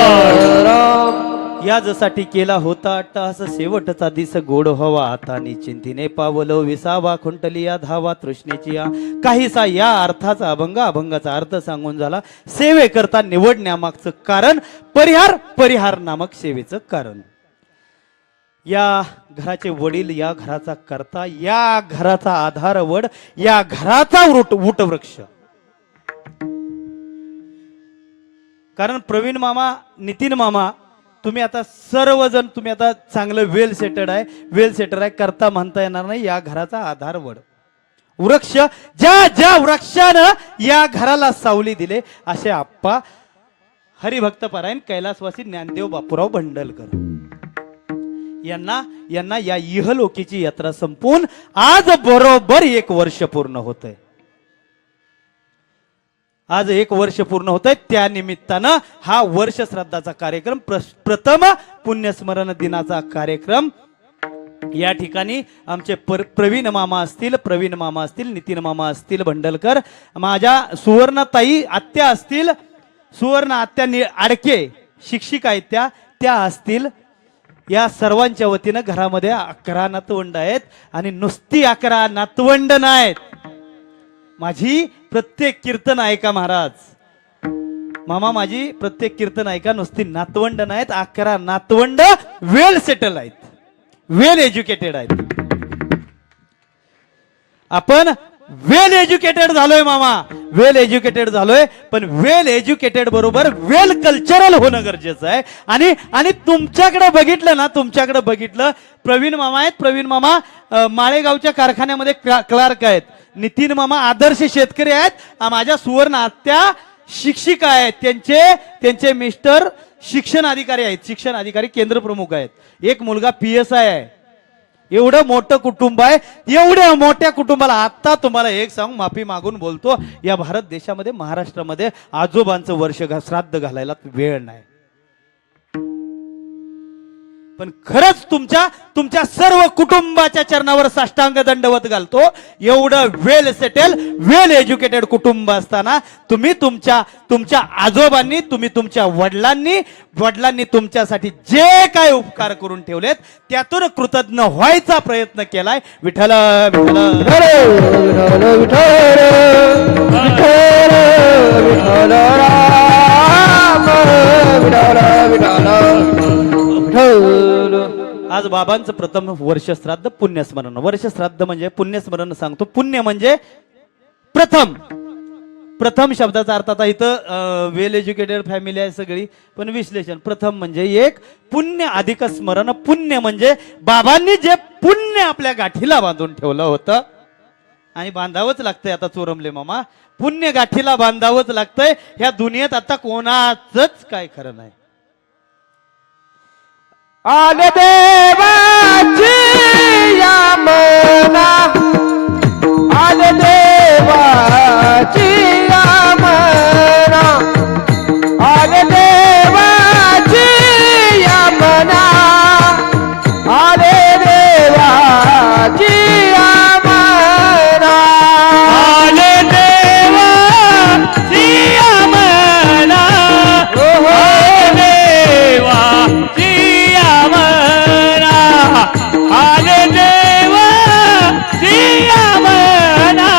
राम या जसाठी केला होता अट्टहास शेवटचा दिस गोड व्हावा आता निश्चिंतीने पावलो विसावा खुंटली या धावा तृष्णेची या काहीसा या अर्थाचा अभंगाचा अर्थ सांगून झाला. सेवेकरता निवडण्यामागचं कारण परिहार नामक सेवेचं कारण. या घराचे वडील, या घराचा कर्ता, या घराचा आधारवड, या घराचा वटवृक्ष. कारण प्रवीण मामा, नितीन मामा, तुम्ही आता सर्वजण तुम्ही आता चांगलं वेल सेटेड आहे करता म्हणता येणार नाही. या घराचा आधारवड वृक्ष, ज्या वृक्षानं या घराला सावली दिले असे आप्पा हरिभक्त परायण कैलासवासी ज्ञानदेव बापूराव भंडलकर यांना या इहलोकीची यात्रा संपून आज बरोबर 1 वर्ष पूर्ण होतंय. आज 1 वर्ष पूर्ण होतंय. त्या निमित्तानं हा वर्ष श्राद्धाचा कार्यक्रम, प्रथम पुण्यस्मरण दिनाचा कार्यक्रम या ठिकाणी आमचे प्रवीण मामा असतील, नितीन मामा असतील भंडलकर, माझ्या सुवर्णताई आत्या असतील, सुवर्ण आत्या आडके शिक्षिका आहेत त्या असतील. या सर्वांच्या वतीनं घरामध्ये 11 नातवंड आहेत आणि नुसती 11 नातवंड नाहीत. माझी प्रत्येक कीर्तन ऐका महाराज, मामा माझी प्रत्येक कीर्तन ऐका, नुसती नातवंड नाहीत, 11 नातवंड वेल सेटल आहेत, वेल एज्युकेटेड आहेत. आपण वेल एज्युकेटेड झालोय मामा, वेल एज्युकेटेड झालोय, पण वेल एज्युकेटेड बरोबर वेल कल्चरल होणं गरजेचं आहे. आणि तुमच्याकडे बघितलं प्रवीण मामा आहेत, प्रवीण मामा माळेगावच्या कारखान्यामध्ये क्लार्क आहेत, नितीन मामा आदर्श शेतकरी आहेत, माझ्या सुवर्ण आत्या शिक्षिका आहेत, त्यांचे मिस्टर शिक्षण अधिकारी केंद्र प्रमुख आहेत, एक मुलगा PSI आहे. एवढं मोठं कुटुंब आहे. एवढ्या मोठ्या कुटुंबाला आता तुम्हाला एक सांगू, माफी मागून बोलतो, या भारत देशामध्ये महाराष्ट्रामध्ये आजोबांचं वर्ष श्राद्ध घालायला वेळ नाही. पण खरंच तुमच्या सर्व कुटुंबाच्या चरणावर साष्टांग दंडवत घालतो. एवढं वेल सेटल, वेल एज्युकेटेड कुटुंब असताना तुम्ही तुमच्या आजोबांनी, तुम्ही तुमच्या वडिलांनी तुमच्यासाठी जे काय उपकार करून ठेवलेत त्यातून कृतज्ञ व्हायचा प्रयत्न केलाय. विठ्ठल विठ्ठल विठ्ठल विठ्ठल विठ्ठल राम विठ्ठल विठ्ठल. आज बाबांचं प्रथम वर्ष श्राद्ध पुण्यस्मरण. वर्ष श्राद्ध म्हणजे पुण्यस्मरण सांगतो. पुण्य म्हणजे प्रथम शब्दाचा अर्थ, आता इथं वेल एज्युकेटेड फॅमिली आहे सगळी, पण विश्लेषण प्रथम म्हणजे एक पुण्य अधिक स्मरण. पुण्य म्हणजे बाबांनी जे पुण्य आपल्या गाठीला बांधून ठेवलं होतं आणि बांधावंच लागतंय. आता चोरमले मामा, पुण्य गाठीला बांधावंच लागतंय. ह्या दुनियेत आता कोणाचंच काय खरं नाही. आले देवाची या मना, आले देवाची या मना, आले देवाची या मना, आले देवाची या मना, आले देवाची या मना, आले देवा सिया मना,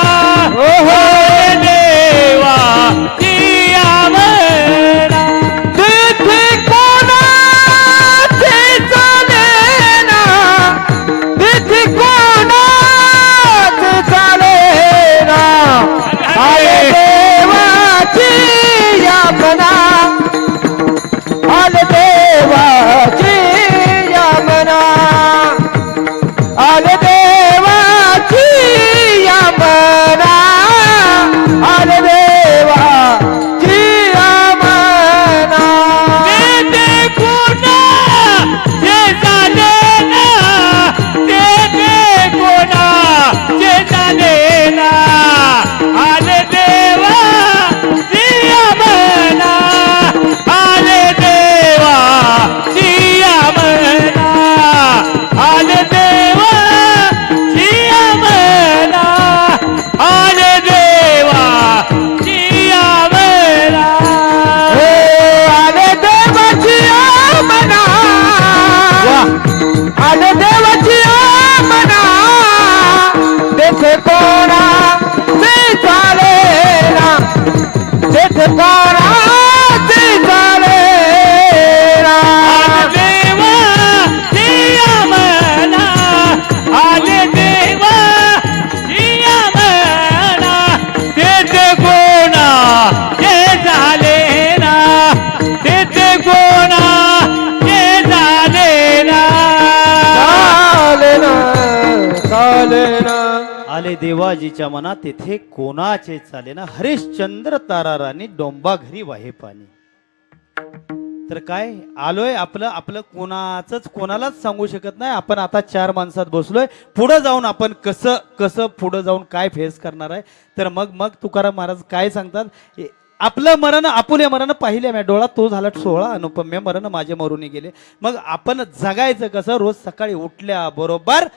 शिवाजीच्या मनात तेथे कोणाचे चाले ना, हरिश्चंद्र तारा राणी डोंबा घरी वाहे पाणी. तर काय आलोय, आपलं आपलं कोणाचंच कोणालाच सांगू शकत नाही. आपण आता 4 माणसात बसलोय, पुढे जाऊन आपण कसं कसं पुढे जाऊन काय फेस करणार आहे. तर मग मग तुकाराम महाराज काय सांगतात, आपलं मरण आपुले मरण पाहिले म्या डोळा, तो झाला 16 अनुपम्य मरण माझे मरून गेले. मग आपण जगायचं कसं, रोज सकाळी उठल्या बरोबर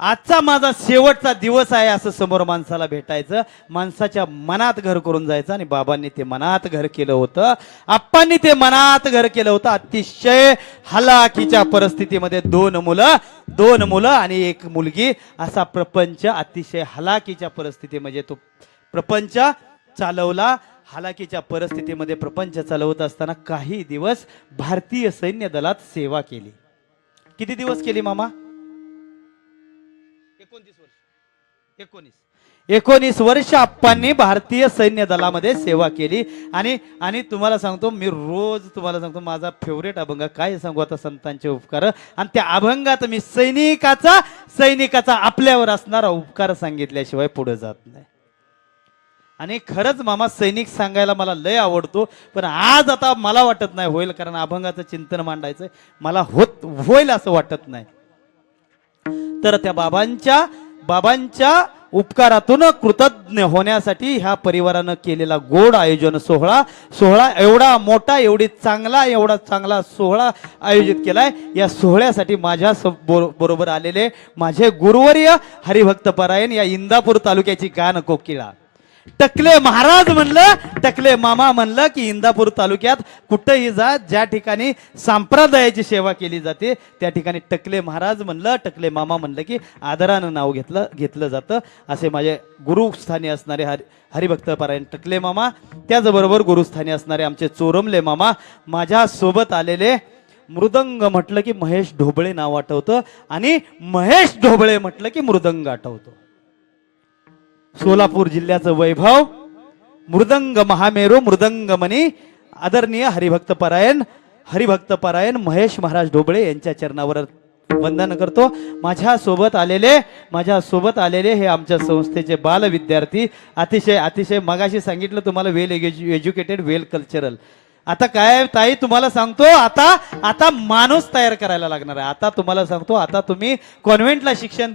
आजचा माझा शेवटचा दिवस आहे असं समोर माणसाला भेटायचं, माणसाच्या मनात घर करून जायचं. आणि बाबांनी ते मनात घर केलं होतं, आप्पांनी ते मनात घर केलं होतं. अतिशय हलाखीच्या परिस्थितीमध्ये 2 मुलं आणि 1 मुलगी, असा प्रपंच अतिशय हलाखीच्या परिस्थितीमध्ये तो प्रपंच चालवला. हलाखीच्या परिस्थितीमध्ये प्रपंच चालवत असताना काही दिवस भारतीय सैन्य दलात सेवा केली. किती दिवस केली मामा? 19 वर्ष आप्पांनी भारतीय सैन्य दलामध्ये सेवा केली. आणि तुम्हाला सांगतो, मी रोज तुम्हाला सांगतो माझा फेवरेट अभंग काय सांगू आता, संतांचे उपकार. आणि त्या अभंगात मी सैनिकाचा आपल्यावर असणारा उपकार सांगितल्याशिवाय पुढे जात नाही. आणि खरंच मामा सैनिक सांगायला मला लय आवडतो, पण आज आता मला वाटत नाही होईल, कारण अभंगाचं चिंतन मांडायचं मला होईल असं वाटत नाही. तर त्या बाबांच्या उपकारातून कृतज्ञ होण्यासाठी ह्या परिवारानं केलेला गोड आयोजन सोहळा एवढा मोठा, एवढा चांगला सोहळा आयोजित केलाय. या सोहळ्यासाठी माझ्या बरोबर आलेले माझे गुरुवर्य हरिभक्त परायण या इंदापूर तालुक्याची गान कोकिळा टकले महाराज म्हणलं, टकले मामा म्हणलं की इंदापूर तालुक्यात कुठेही जा, ज्या ठिकाणी संप्रदायाची सेवा केली जाते त्या ठिकाणी टकले महाराज म्हणलं, टकले मामा म्हणलं की आदरानं नाव घेतलं जातं. असे माझे गुरुस्थानी असणारे हरिभक्त परायण टकले मामा, त्याचबरोबर गुरुस्थानी असणारे आमचे चोरमले मामा, माझ्या सोबत आलेले मृदंग म्हटलं की महेश ढोबळे नाव आठवतं, आणि महेश ढोबळे म्हटलं की मृदंग आठवतो. सोलापूर जिल्ह्याचं वैभव, मृदंग महामेरू, मृदंगमणी, आदरणीय हरिभक्त परायण महेश महाराज ढोबळे यांच्या चरणावर वंदन करतो. माझ्या सोबत आलेले हे आमच्या संस्थेचे बाल विद्यार्थी, अतिशय मगाशी सांगितलं तुम्हाला, वेल एज्युकेटेड, वेल कल्चरल. आता काय ताई तुम्हाला सांगतो, आता माणूस तयार करायला लागणार आहे. आता तुम्हाला सांगतो, आता तुम्ही कॉन्व्हेंटला शिक्षण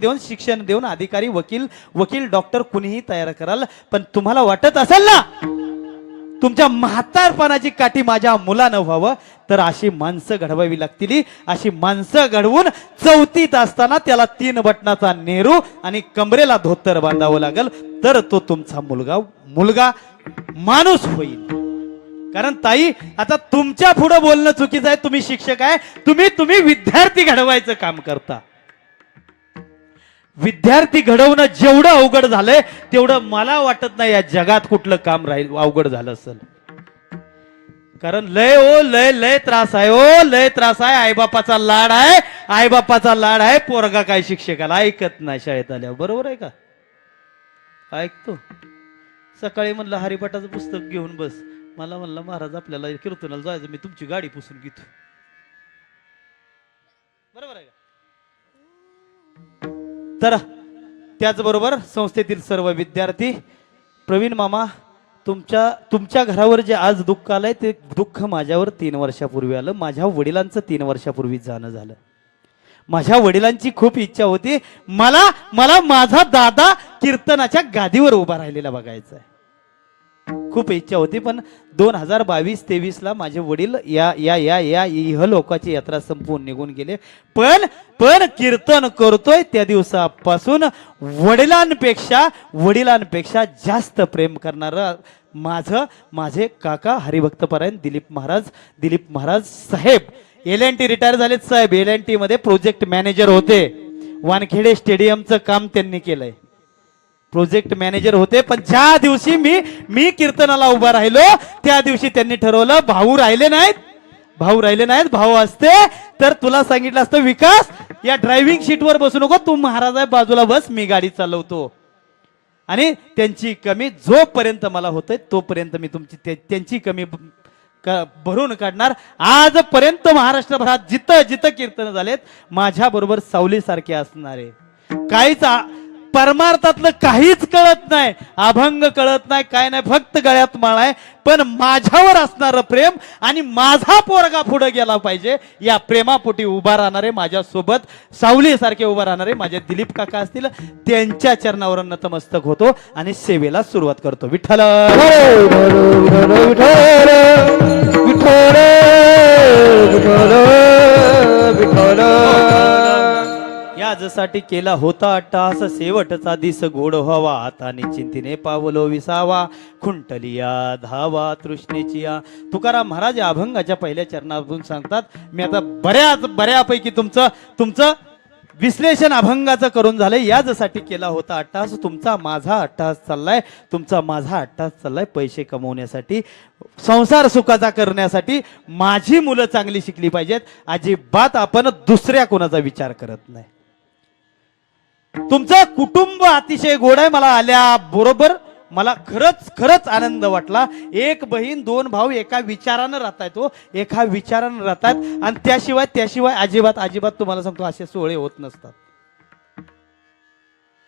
देऊन अधिकारी, वकील, डॉक्टर कुणीही तयार कराल, पण तुम्हाला वाटत असेल ना तुमच्या म्हातारपणाची काठी माझ्या मुलानं व्हावं, तर अशी माणसं घडवावी लागतील. अशी माणसं घडवून 4थीत असताना त्याला 3 बटनाचा नेहरू आणि कमरेला धोतर बांधावं लागल, तर तो तुमचा मुलगा माणूस होईल. कारण ताई आता तुमच्या पुढे बोलणं चुकीचं आहे, तुम्ही शिक्षक आहे, तुम्ही विद्यार्थी घडवायचं काम करता. विद्यार्थी घडवणं जेवढं अवघड झालंय तेवढं मला वाटत नाही या जगात कुठलं काम अवघड झालं असेल. कारण लय त्रास आहे, लय त्रास आहे. आईबापाचा लाड आहे, पोरगा काय शिक्षकाला ऐकत नाही शाळेत आल्यावर, बरोबर आहे का? ऐकतो. सकाळी म्हणलं हरिपाठाचं पुस्तक घेऊन बस, मला म्हणलं महाराज आपल्याला कीर्तनाला जायचं, मी तुमची गाडी पुसून घेतो. बरोबर आहे का? तर त्याचबरोबर संस्थेतील सर्व विद्यार्थी, प्रवीण मामा, तुमच्या घरावर जे आज दुःख आलंय ते दुःख माझ्यावर 3 वर्षापूर्वी आलं. माझ्या वडिलांचं 3 वर्षापूर्वी जाणं झालं. माझ्या वडिलांची खूप इच्छा होती, मला माझा दादा कीर्तनाच्या गादीवर उभा राहिलेला बघायचा आहे, खूप इच्छा होती. पण 2022-23 ला माझे वडील या इहलोकाची यात्रा संपवून निघून गेले. पण कीर्तन करतोय त्या दिवसापासून वडिलांपेक्षा जास्त प्रेम करणार माझे काका हरिभक्त परायण दिलीप महाराज साहेब, LNT रिटायर झालेत साहेब. LNT मध्ये प्रोजेक्ट मॅनेजर होते. वानखेडे स्टेडियमचं काम त्यांनी केलंय, प्रोजेक्ट मॅनेजर होते. पण ज्या दिवशी मी कीर्तनाला उभा राहिलो त्या दिवशी त्यांनी ठरवलं, भाऊ राहिले नाहीत, भाऊ असते तर तुला सांगितलं असतं, विकास या ड्रायव्हिंग सीटवर बसू नको, तू महाराज आहे बाजूला बस, मी गाडी चालवतो. आणि त्यांची कमी जोपर्यंत मला होतंय तोपर्यंत मी त्यांची कमी भरून काढणार. आजपर्यंत महाराष्ट्रभरात जिथं कीर्तन झालेत माझ्या बरोबर सावली सारखे असणारे, परमार्थातलं काहीच कळत नाही, अभंग कळत नाही, काय नाही, फक्त गळ्यात माळ आहे. पण माझ्यावर असणारं प्रेम आणि माझा पोरगा पुढे गेला पाहिजे या प्रेमापोटी उभा राहणारे, माझ्या सोबत सावली सारखे उभा राहणारे माझे दिलीप काका असतील, त्यांच्या चरणावर नतमस्तक होतो आणि सेवेला सुरुवात करतो. विठ्ठल याजसाठी केला होता अट्टहास, शेवटचा दिस गोड व्हावा, हाताने चिंतीने पावलो विसावा, खुंटलिया धावा तृष्णेची या. तुकाराम महाराज या अभंगाच्या पहिल्या चरणातून सांगतात. मी आता बऱ्यापैकी तुमचं विश्लेषण अभंगाचं करून झालंय. यासाठी केला होता अट्टहास, तुमचा माझा अट्टहास चाललाय, तुमचा माझा अट्टहास चाललाय पैसे कमवण्यासाठी, संसार सुखाचा करण्यासाठी, माझी मुलं चांगली शिकली पाहिजेत. अजिबात आपण दुसऱ्या कोणाचा विचार करत नाही. तुमचं कुटुंब अतिशय गोड आहे. मला आल्याबरोबर मला खरंच आनंद वाटला. एक बहीण दोन भाऊ एका विचारानं राहतायत, एका विचारानं राहतात आणि त्याशिवाय अजिबात तुम्हाला सांगतो असे सोहळे होत नसतात.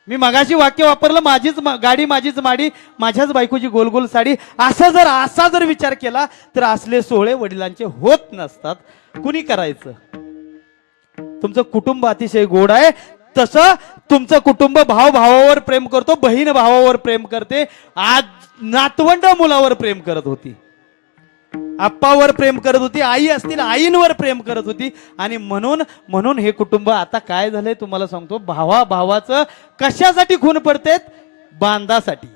मी मगाशी वाक्य वापरलं, माझीच गाडी माझीच माडी, माझ्याच बायकोची गोल साडी. असा जर विचार केला तर असले सोहळे वडिलांचे होत नसतात. कुणी करायचं? तुमचं कुटुंब अतिशय गोड आहे. तसं तुमचं कुटुंब भाव भावावर प्रेम करतो, बहीण भावावर प्रेम करते. आज नातवंड मुलावर प्रेम करत होती, आप्पावर प्रेम करत होती, आई असतील आईंवर प्रेम करत होती. आणि म्हणून हे कुटुंब आता काय झालंय तुम्हाला सांगतो. भावाचं कशासाठी खून पडतेत? बांधासाठी.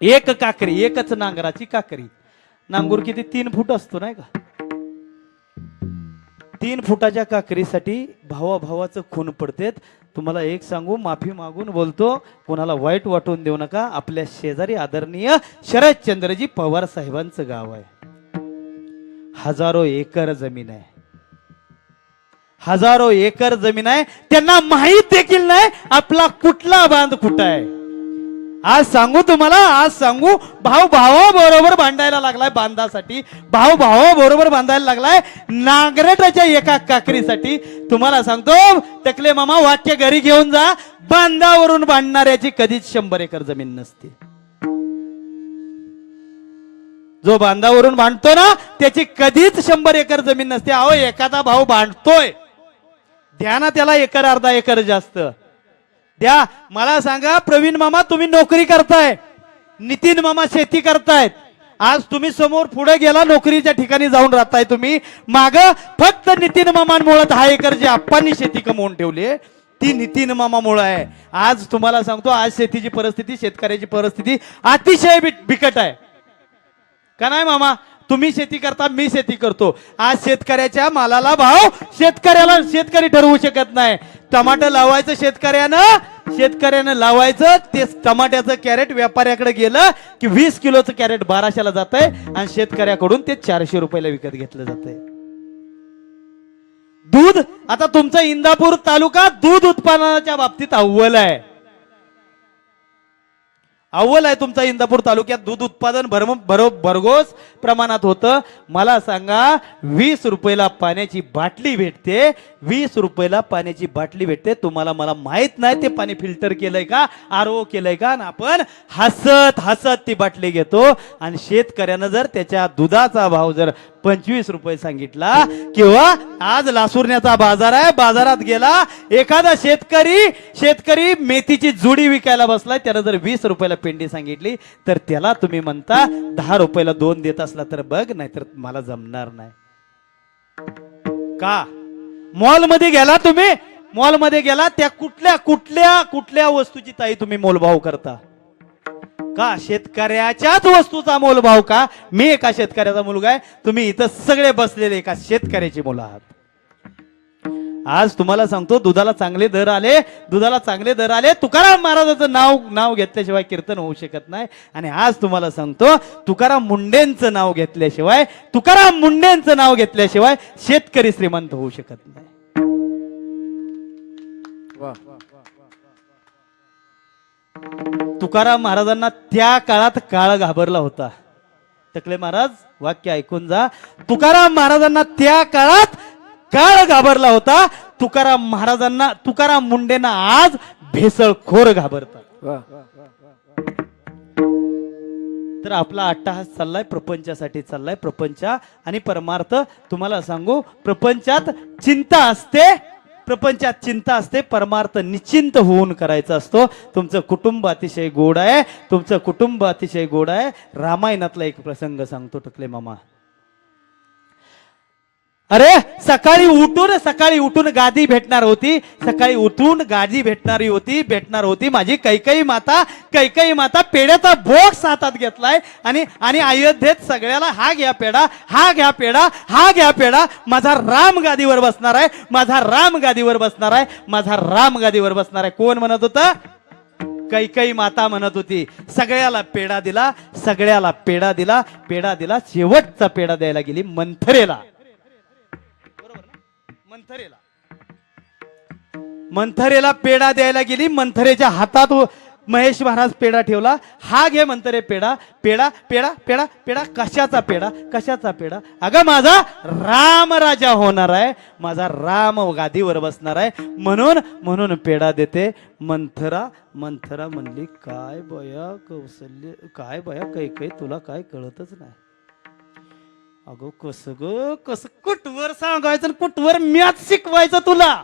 एक काकरी, एकच नांगराची काकरी. नांगूर किती 3 फूट असतो नाही का? 3 फुटाच्या काकरीसाठी भावाचं खून पडतेत. तुम्हाला एक सांगू, माफी मागून बोलतो, कोणाला वाईट वाटून देऊ नका. आपल्या शेजारी आदरणीय शरदचंद्रजी पवार साहेबांचं गाव आहे. हजारो एकर जमीन आहे, हजारो एकर जमीन आहे. त्यांना माहित देखील नाही आपला कुठला बांध कुठं आहे. आज सांगू भाऊ भावाबरोबर भांडायला लागलाय बांधासाठी, भाऊ भावाबरोबर बांधायला लागलाय नांगरटाच्या एका काकरीसाठी. तुम्हाला सांगतो टकले मामा, वाक्य घरी घेऊन जा. बांधावरून बांधणाऱ्याची कधीच 100 एकर जमीन नसते. जो बांधावरून बांधतो ना त्याची कधीच 100 एकर जमीन नसते. अहो, एखादा भाऊ बांधतोय, द्या ना त्याला एकर अर्धा एकर जास्त द्या. मला सांगा प्रवीण मामा, तुम्ही नोकरी करताय, नितीन मामा शेती करतायत. आज तुम्ही समोर पुढे गेला, नोकरीच्या ठिकाणी जाऊन राहताय तुम्ही. माग फक्त नितीन मामांमुळे 10 एकर जी आप्पांनी शेती कमवून ठेवली ती नितीन मामामुळे आहे. आज तुम्हाला सांगतो, आज शेतीची परिस्थिती, शेतकऱ्याची परिस्थिती अतिशय बिकट आहे का नाही मामा? तुम्ही शेती करता, मी शेती करतो. आज शेतकऱ्याच्या मालाला भाव शेतकरी ठरवू शकत नाही. टमाटर लावायचं शेतकऱ्यानं लावायचं, ते टमाट्याचं कॅरेट व्यापाऱ्याकडे गेलं की 20 किलोचं कॅरेट 1200ला जात आहे आणि शेतकऱ्याकडून ते 400 रुपयाला विकत घेतलं जात आहे. दूध, आता तुमचा इंदापूर तालुका दूध उत्पादनाच्या बाबतीत अव्वल आहे. तुमचा इंदापूर तालुक्यात दूध उत्पादन भरघोस प्रमाणात होतं. मला सांगा, 20 रुपयाला पाण्याची बाटली भेटते, 20 रुपयाला पाण्याची बाटली भेटते. तुम्हाला मला माहित नाही ते पाणी फिल्टर केलंय का, आरओ केलंय का. आपण हसत ती बाटली घेतो. आणि शेतकऱ्यानं जर त्याच्या दुधाचा भाव जर 25 रुपये सांगितला, किंवा आज लासुरण्याचा बाजार आहे, बाजारात गेला एखादा शेतकरी मेथीची जुडी विकायला बसलाय, त्यानं जर 20 रुपयाला पेंडी सांगितली तर त्याला तुम्ही म्हणता 10 रुपयाला 2 देत असला तर बघ, नाहीतर मला जमणार नाही. का? मॉलमध्ये गेला तुम्ही, मॉलमध्ये गेला, त्या कुठल्या वस्तूची ताई तुम्ही मोलभाव करता का? शेतकऱ्याच्याच वस्तूचा मोलभाव का? मी एका शेतकऱ्याचा मुलगा आहे, तुम्ही इथं सगळे बसलेले एका शेतकऱ्याची मुलं आहात. आज तुम्हाला सांगतो, दुधाला चांगले दर आले. तुकाराम महाराजांचं नाव घेतल्याशिवाय कीर्तन होऊ शकत नाही. आणि आज तुम्हाला सांगतो, तुकाराम मुंडेंचं नाव घेतल्याशिवाय शेतकरी श्रीमंत होऊ शकत नाही. तुकाराम महाराजांना त्या काळात काळ घाबरला होता. टकले महाराज, वाक्य ऐकून जा. तुकाराम महाराजांना त्या काळात काळ घाबरला होता. तुकाराम महाराजांना, तुकाराम मुंडेंना आज भेसळखोर घाबरतात. वा. तर आपला अट्टहास चाललाय, प्रपंचासाठी चाललाय. प्रपंच आणि परमार्थ तुम्हाला सांगू, प्रपंचात चिंता असते, प्रपंचात चिंता असते, परमार्थ निश्चिंत होऊन करायचा असतो. तुमचं कुटुंब अतिशय गोड आहे, तुमचं कुटुंब अतिशय गोड आहे. रामायणातला एक प्रसंग सांगतो टकले मामा. अरे सकाळी उठून गादी भेटणार होती, सकाळी उठून गादी भेटणार होती माझी कैकेयी माता पेड्याचा बॉक्स हातात घेतलाय आणि अयोध्येत सगळ्याला हा घ्या पेडा, हा घ्या पेडा, हा घ्या पेडा. माझा राम गादीवर बसणार आहे, माझा राम गादीवर बसणार आहे, माझा राम गादीवर बसणार आहे. कोण म्हणत होतं? कैकेयी माता म्हणत होती. सगळ्याला पेडा दिला, सगळ्याला पेडा दिला, पेडा दिला. शेवटचा पेडा द्यायला गेली मंथरेला. मंथरेला पेडा द्यायला गेली. मंथरेच्या हातात महेश महाराज पेडा ठेवला. हा घे मंथरे पेडा. पेडा पेडा पेडा पेडा. कशाचा पेडा? कशाचा पेडा? अगं माझा राम राजा होणार आहे, माझा राम गादीवर बसणार आहे, म्हणून पेडा देते. मंथरा म्हणली, काय बया कौशल्य, काय बया कैकेयी, तुला काय कळतच नाही. अगो कसं कुठवर सांगायचं, कुठवर मॅथ शिकवायचं तुला.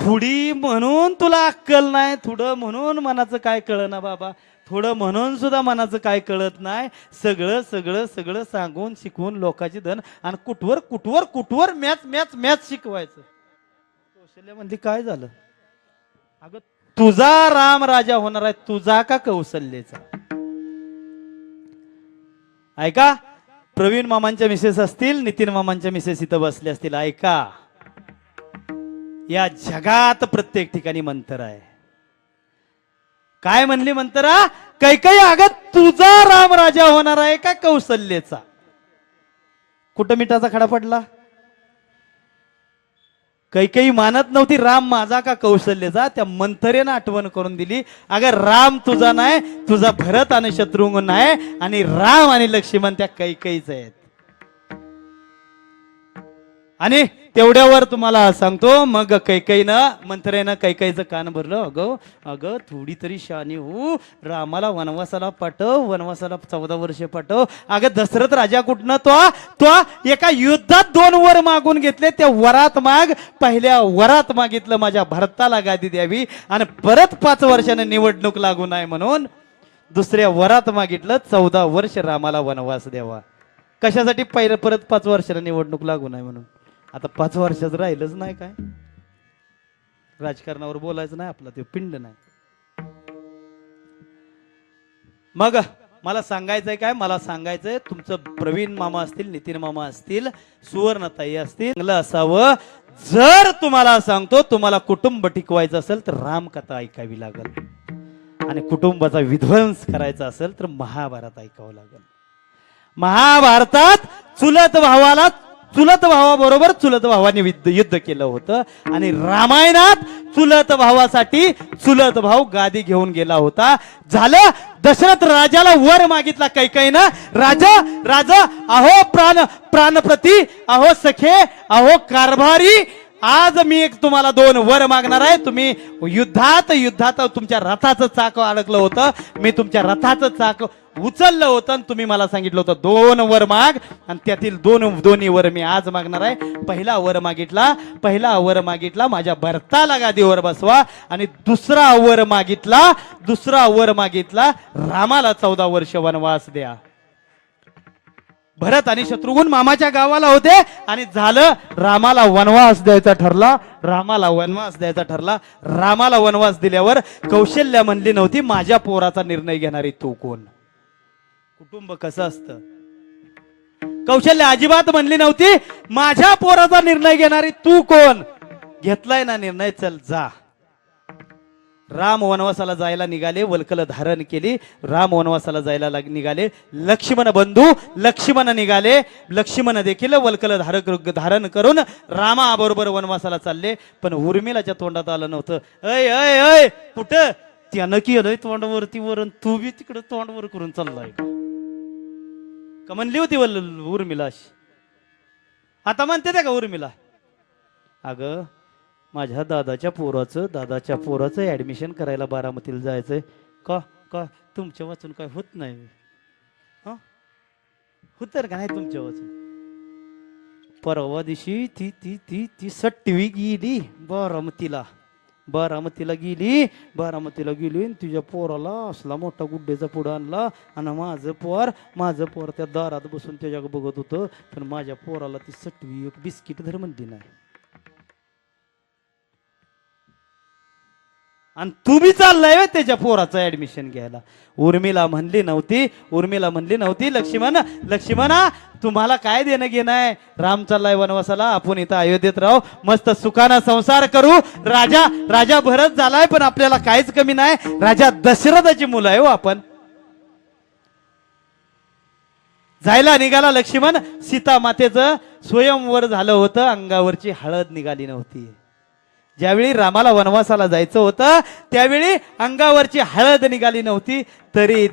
थोडी म्हणून तुला अक्कल नाही, थोडं म्हणून मनाचं काय कळना बाबा, थोडं म्हणून सुद्धा मनाचं काय कळत नाही. सगळं सांगून शिकवून लोकांची धन, आणि कुठवर मॅथ शिकवायचं. कौशल्य म्हणली, काय झालं? अगं तुझा राम राजा होणार आहे, तुझा का कौशल्याचा? ऐका, प्रवीण मामांच्या मिसेस असतील, नितीन मामांच्या मिसेस इथं बसले असतील. ऐका, या जगात प्रत्येक ठिकाणी मंत्र आहे. काय म्हणली मंत्रा? कैकेयी, अगं तुझा राम राजा होणार आहे का कौशल्याचा? कुठं मिठाचा खडा पडला? कैकेयी मानत नव्हती राम माझा का कौशल्याचा. त्या मंथरेनं आठवण करून दिली, अगं राम तुझा नाही, तुझा भरत आणि शत्रुघ्न आहे, आणि राम आणि लक्ष्मण त्या कैकेयीच आहेत. आणि तेवढ्यावर तुम्हाला सांगतो, मग मंथरेनं कैकेयीचं कान भरलं. अगं थोडी तरी शानी हो, रामाला वनवासाला पाठव, वनवासाला 14 वर्षे पाठव. अगं दशरथ राजा कुठनं? तो एका युद्धात 2 वर मागून घेतले. त्या वरात माग, पहिल्या वरात मागितलं माझ्या भरताला गादी द्यावी, आणि परत 5 वर्षाने निवडणूक लागू नये म्हणून दुसऱ्या वरात मागितलं 14 वर्ष रामाला वनवास द्यावा. कशासाठी? परत 5 वर्षाला निवडणूक लागू नये म्हणून. आता 5 वर्षाचं राहिलंच नाही, काय राजकारणावर बोलायचं नाही, आपला ते पिंड नाही. मग मला सांगायचंय काय? मला सांगायचंय, तुमचं प्रवीण मामा असतील, नितीन मामा असतील, सुवर्णताई असतील, चांगलं असावं. जर तुम्हाला सांगतो, तुम्हाला कुटुंब टिकवायचं असेल तर रामकथा ऐकावी लागेल, आणि कुटुंबाचा विध्वंस करायचा असेल तर महाभारत ऐकावं लागेल. महाभारतात चुलत भावाबरोबर चुलत भावाने युद्ध केलं होतं, आणि रामायणात चुलत भावासाठी चुलत भाऊ गादी घेऊन गेला होता. झालं, दशरथ राजाला वर मागितला कैकेयीनं. राजा अहो प्राणप्रती, अहो सखे, अहो कारभारी, आज मी एक तुम्हाला 2 वर मागणार आहे. तुम्ही युद्धात तुमच्या रथाचं चाक अडकलं होतं, मी तुमच्या रथाचं चाक उचललं होतं, आणि तुम्ही मला सांगितलं होतं 2 वर माग, आणि त्यातील दोन्ही वर मी आज मागणार आहे. पहिला वर मागितला माझ्या भरताला गादीवर बसवा, आणि दुसरा वर मागितला रामाला 14 वर्ष वनवास द्या. भरत आणि शत्रुघ्न मामाच्या गावाला होते, आणि झालं, रामाला वनवास द्यायचा ठरला. रामाला वनवास दिल्यावर कौशल्या म्हणली नव्हती, माझ्या पोराचा निर्णय घेणारी तू कोण? कुटुंब कसं असतं? कौशल्या अजिबात म्हणली नव्हती, माझ्या पोराचा निर्णय घेणारी तू कोण? घेतलाय ना निर्णय, चल जा. राम वनवासाला जायला निघाले, वल्कल धारण केली. राम वनवासाला जायला निघाले. लक्ष्मण बंधू निघाले. लक्ष्मण देखील वल्कल धारण करून रामाबरोबर वनवासाला चालले. पण उर्मिलाच्या तोंडात आलं नव्हतं. अय कुठं? त्यानं केलंय तोंडावरती वरण, तू बी तिकडं तोंडवर करून चाललाय का म्हणली होती उर्मिला. आता म्हणते ते का उर्मिला, अगं माझ्या दादाच्या पोराचं ऍडमिशन करायला बारामतीला जायचंय. का का तुमच्या वाचून काय होत नाही? हा होत का नाही तुमच्या वाचून? परवा दिवशी ती ती ती ती सटवी गेली बारामतीला गेली आणि तुझ्या पोराला असला मोठा गुड्डेचा पुढं आणला आणि माझं पोर त्या दारात बसून त्याच्या बघत होतं. पण माझ्या पोराला ती सटवी एक बिस्किट धर म्हणली नाही. आणि तू बी चाललाय त्याच्या पोराचं ऍडमिशन घ्यायला. उर्मिला म्हणली नव्हती लक्ष्मणा तुम्हाला काय देणं घेणं आहे? राम चाललाय वनवासाला, आपण इथं अयोध्येत राहू, मस्त सुखाना संसार करू. राजा भरत झालाय पण आपल्याला काहीच कमी नाही. राजा दशरथाची मुलं आहे हो आपण. जायला निघाला लक्ष्मण. सीता मातेचं स्वयंवर झालं होतं, अंगावरची हळद निघाली नव्हती. ज्यावेळी रामाला वनवासाला जायचं होतं त्यावेळी अंगावरची हळद निघाली नव्हती. तरी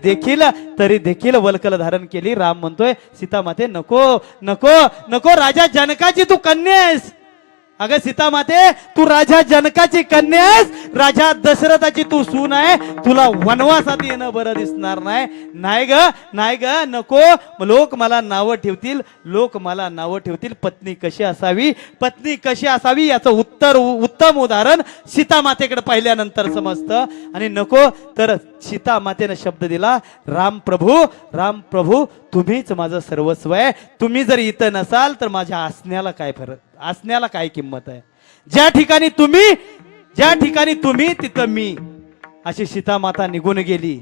देखील वल्कल धारण केली. राम म्हणतोय सीता माते नको नको नको, राजा जनकाची तू कन्या आहेस. अगं सीता माते तू राजा जनकाची कन्या आहेस, राजा दशरथाची तू सून आहे. तुला वनवासात येणं बरं दिसणार नाही ग नको. लोक मला नावं ठेवतील पत्नी कशी असावी याचं उत्तम उदाहरण सीता मातेकडे पाहिल्यानंतर समजतं. आणि नको तर सीता मातेने शब्द दिला, राम प्रभू तुम्हीच माझं सर्वस्व आहे. तुम्ही जर इथं नसाल तर माझ्या असण्याला काय किंमत आहे? ज्या ठिकाणी तुम्ही तिथं मी. अशी सीता माता निघून गेली.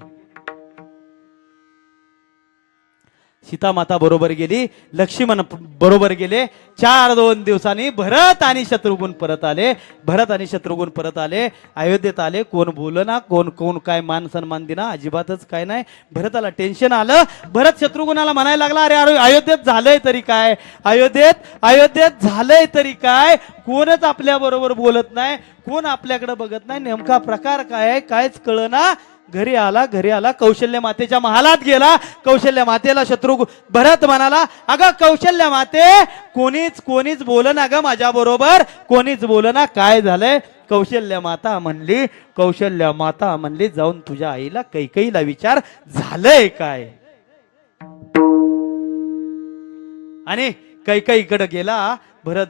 सीता माता बरोबर गेली, लक्ष्मण बरोबर गेले. 4-2 दिवसांनी भरत आणि शत्रुघ्न परत आले. अयोध्येत आले. कोण बोलना, कोण काय मान सन्मान दिना, अजिबातच काय नाही. भरताला टेन्शन आलं. भरत शत्रुघ्नाला म्हणायला लागला, अरे अयोध्येत झालंय तरी काय? कोणच आपल्या बरोबर बोलत नाही, कोण आपल्याकडे बघत नाही. नेमका प्रकार काय आहे कायच कळना. घरी आला कौशल्य मातेच्या महालात गेला. कौशल्य मातेला भरत म्हणाला, अगं कौशल्य माते कोणीच बोलना ग माझ्या बरोबर, कोणीच बोलना. काय झालंय? कौशल्य माता म्हणली जाऊन तुझ्या आईला कैकेयीला विचार झालंय काय. आणि कैकेयीकडे गेला. भरत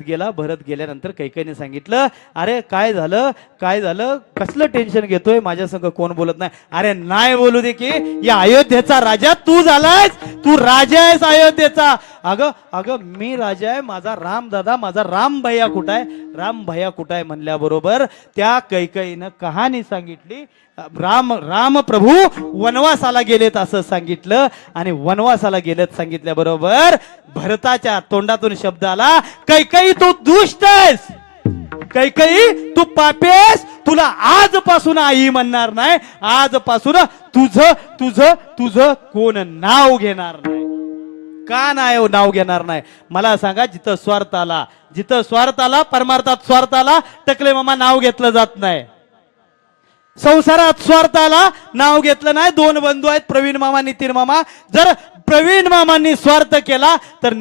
गेल्यानंतर कैकेयीने सांगितलं, अरे काय झालं कसलं टेन्शन घेतोय? माझ्या संग कोण बोलत नाही? अरे नाही बोलू दे की या अयोध्येचा राजा तू झालायस, तू राजा आहेस अयोध्येचा. अगं मी राजा आहे. माझा राम भैया कुठं आहे म्हणल्याबरोबर त्या कैकेयीनं कहाणी सांगितली. राम प्रभू वनवासाला गेलेत असं सांगितलं. आणि वनवासाला गेलेत सांगितल्याबरोबर भरताच्या तोंडातून शब्द आला, कैकेयी तू दुष्ट आहेस, कैकेयी तू पापी आहेस. तुला आजपासून आई म्हणणार नाही. आजपासून तुझं कोण नाव घेणार नाही. का नाही नाव घेणार नाही? मला सांगा. जिथं स्वार्थ आला परमार्थात स्वार्थ आला, टकले मामा नाव घेतलं जात नाही. संसारात स्वार्थाला नाव घेतलं नाही. 2 बंधू आहेत, प्रवीण मामा, नितीन मामा. जर प्रवीण मामांनी स्वार्थ केला तर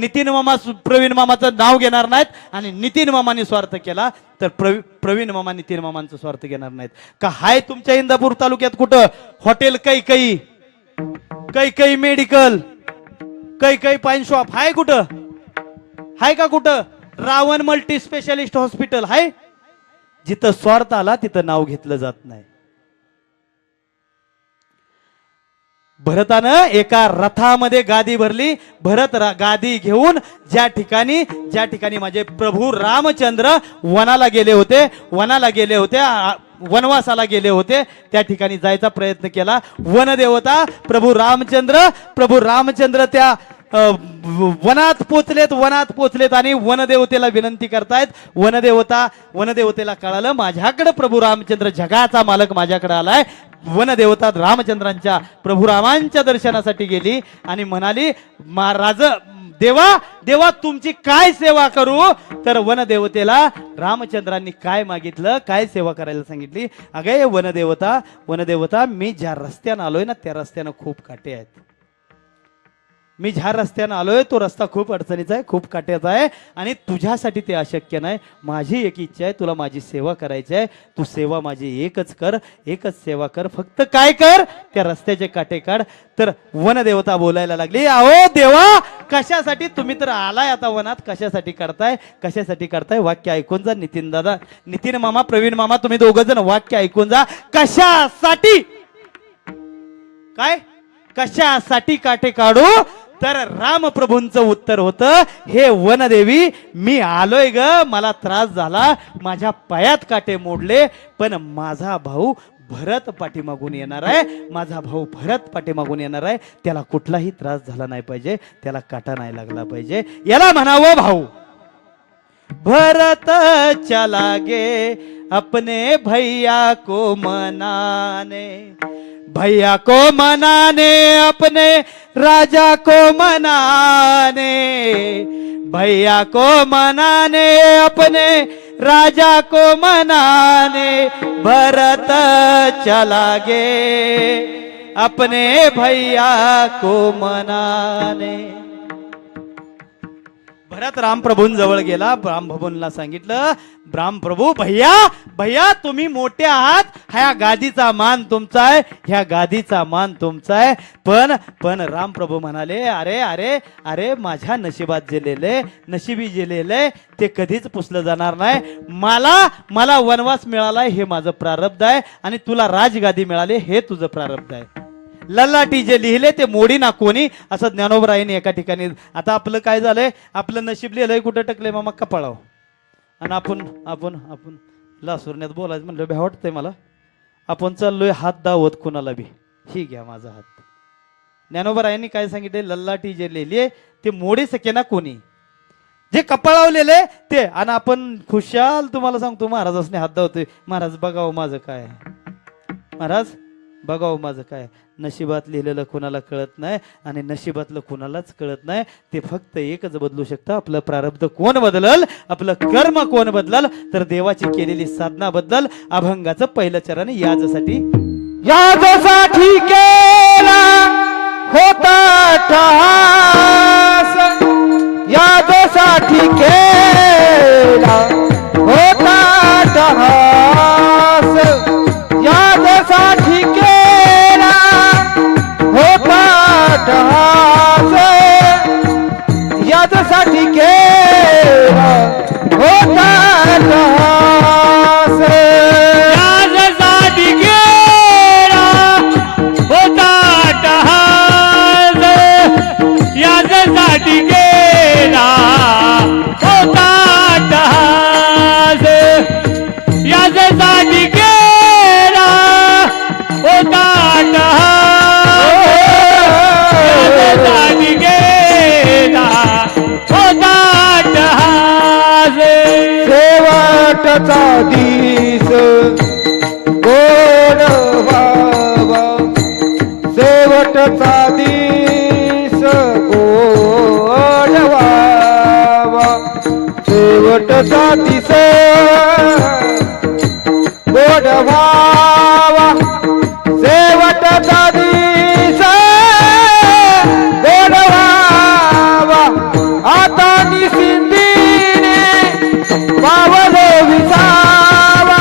प्रवीण मामाचं नाव घेणार नाहीत. आणि नितीन मामांनी स्वार्थ केला तर प्रवीण मामा नितीन मामांचं स्वार्थ घेणार नाहीत. का हाय तुमच्या इंदापूर तालुक्यात कुठं हॉटेल कैकेयी मेडिकल, कैकेयी पाईन शॉप हाय कुठं? हाय का कुठं? रावण मल्टी स्पेशालिस्ट हॉस्पिटल हाय? जिथं स्वार्थ आला तिथं नाव घेतलं जात नाही. भरतानं एका रथामध्ये गादी भरली. भरत गादी घेऊन ज्या ठिकाणी माझे प्रभू रामचंद्र वनाला गेले होते, वनवासाला गेले होते, त्या ठिकाणी जायचा प्रयत्न केला. वनदेवता प्रभू रामचंद्र त्या वनात पोचलेत आणि वनदेवतेला विनंती करतायत. वनदेवतेला कळालं माझ्याकडे प्रभू रामचंद्र जगाचा मालक माझ्याकडे आलाय. वनदेवता रामचंद्रांच्या प्रभू रामांच्या दर्शनासाठी गेली आणि म्हणाली, महाराज देवा तुमची काय सेवा करू? तर वनदेवतेला रामचंद्रांनी काय मागितलं, काय सेवा करायला सांगितली? अगं वनदेवता मी ज्या रस्त्यानं आलोय ना त्या रस्त्यानं खूप काटे आहेत. मी ज्या रस्त्यानं आलोय तो रस्ता खूप अडचणीचा आहे, खूप काट्याचा आहे आणि तुझ्यासाठी ते अशक्य नाही. माझी एक इच्छा आहे, तुला माझी सेवा करायची आहे. तू सेवा माझी एकच कर, एकच सेवा कर. फक्त काय कर, त्या रस्त्याचे काटे काढ. तर वनदेवता बोलायला लागली, अहो देवा, कशासाठी तुम्ही तर आलाय आता वनात, कशासाठी करताय, कशासाठी करताय? वाक्य ऐकून जा नितीन दादा, नितीन मामा, प्रवीण मामा, तुम्ही दोघ जण वाक्य ऐकून जा. कशासाठी, काय कशासाठी काटे काढू? तर रामप्रभूंचं उत्तर होतं, हे वनदेवी, मी आलोय ग, मला त्रास झाला, माझ्या पायात काटे मोडले, पण माझा भाऊ भरत पाठीमागून येणार आहे, माझा भाऊ भरत पाठीमागून येणार आहे, त्याला कुठलाही त्रास झाला नाही पाहिजे, त्याला काटा नाही लागला पाहिजे, याला म्हणावं भाऊ. भरत चला गे अपने भैया को मनाने, भैया को मनाने, अपने राजा को मनाने, भैया को मनाने, अपने राजा को मनाने, भरत चला गे अपने भैया को मनाने. भरत रामप्रभूंजवळ गेला, रामप्रभूंना सांगितलं, रामप्रभू, भैया भैया, तुम्ही मोठे आहात, ह्या गादीचा मान तुमचा आहे, ह्या गादीचा मान तुमचा आहे. पण रामप्रभू म्हणाले, अरे अरे अरे, माझ्या नशिबात जे नशिबी जे ते कधीच पुसलं जाणार नाही. मला वनवास मिळालाय, हे माझं प्रारब्ध आहे, आणि तुला राजगादी मिळाली, हे तुझं प्रारब्ध आहे. ललाटी जे लिहिले ते मोडी ना कोणी, असं ज्ञानोबरायांनी एका ठिकाणी. आता आपलं काय झालंय, आपलं नशीब लिहिलंय कुठं टकलंय मामा, कपाळाव. आणि आपण लासुरण्यात बोलायचं म्हणलं भ्या वाटतंय मला. आपण चाललोय हात दावत कुणाला बी, ही घ्या माझा हात. ज्ञानोबरायांनी काय सांगितले, ललाटी जे लिहिले ते मोडी सके ना कोणी, जे कपाळावलेले ते. आणि आपण खुशाल, तुम्हाला सांगतो, महाराजांनी हात दावतोय, महाराज बघावं माझं काय, महाराज बघावं माझं काय. नशिबात लिहिलेलं कुणाला कळत नाही, आणि नशिबातलं कुणालाच कळत नाही. ते फक्त एकच बदलू शकतं, आपलं प्रारब्ध कोण बदलल, आपलं कर्म कोण बदलल, तर देवाची केलेली साधना बदलल. अभंगाचं पहिलं चरण याजसाठी, याजसाठी केला होता ठास, याजसाठी केला होता ठास, याजसाठी केला होता ठास, याजसाठी केला होता ठास, याजसाठी केला होता ठास, याजसाठी केला होता ठास, याजसाठी केला होता ठास, याजसाठी केला होता ठास. शेवटचा दिस गोड व्हावा, शेवटचा दिस गोड व्हावा, शेवटचा दिस गोड व्हावा, शेवटचा दिस गोड व्हावा. आता निसिंदीने पावलो विसावा,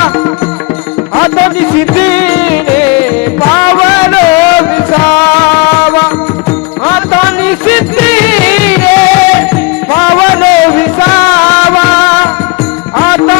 आता निसिंदीने पावलो विसावा, आता निसिंदीने पावलो विसावा, आता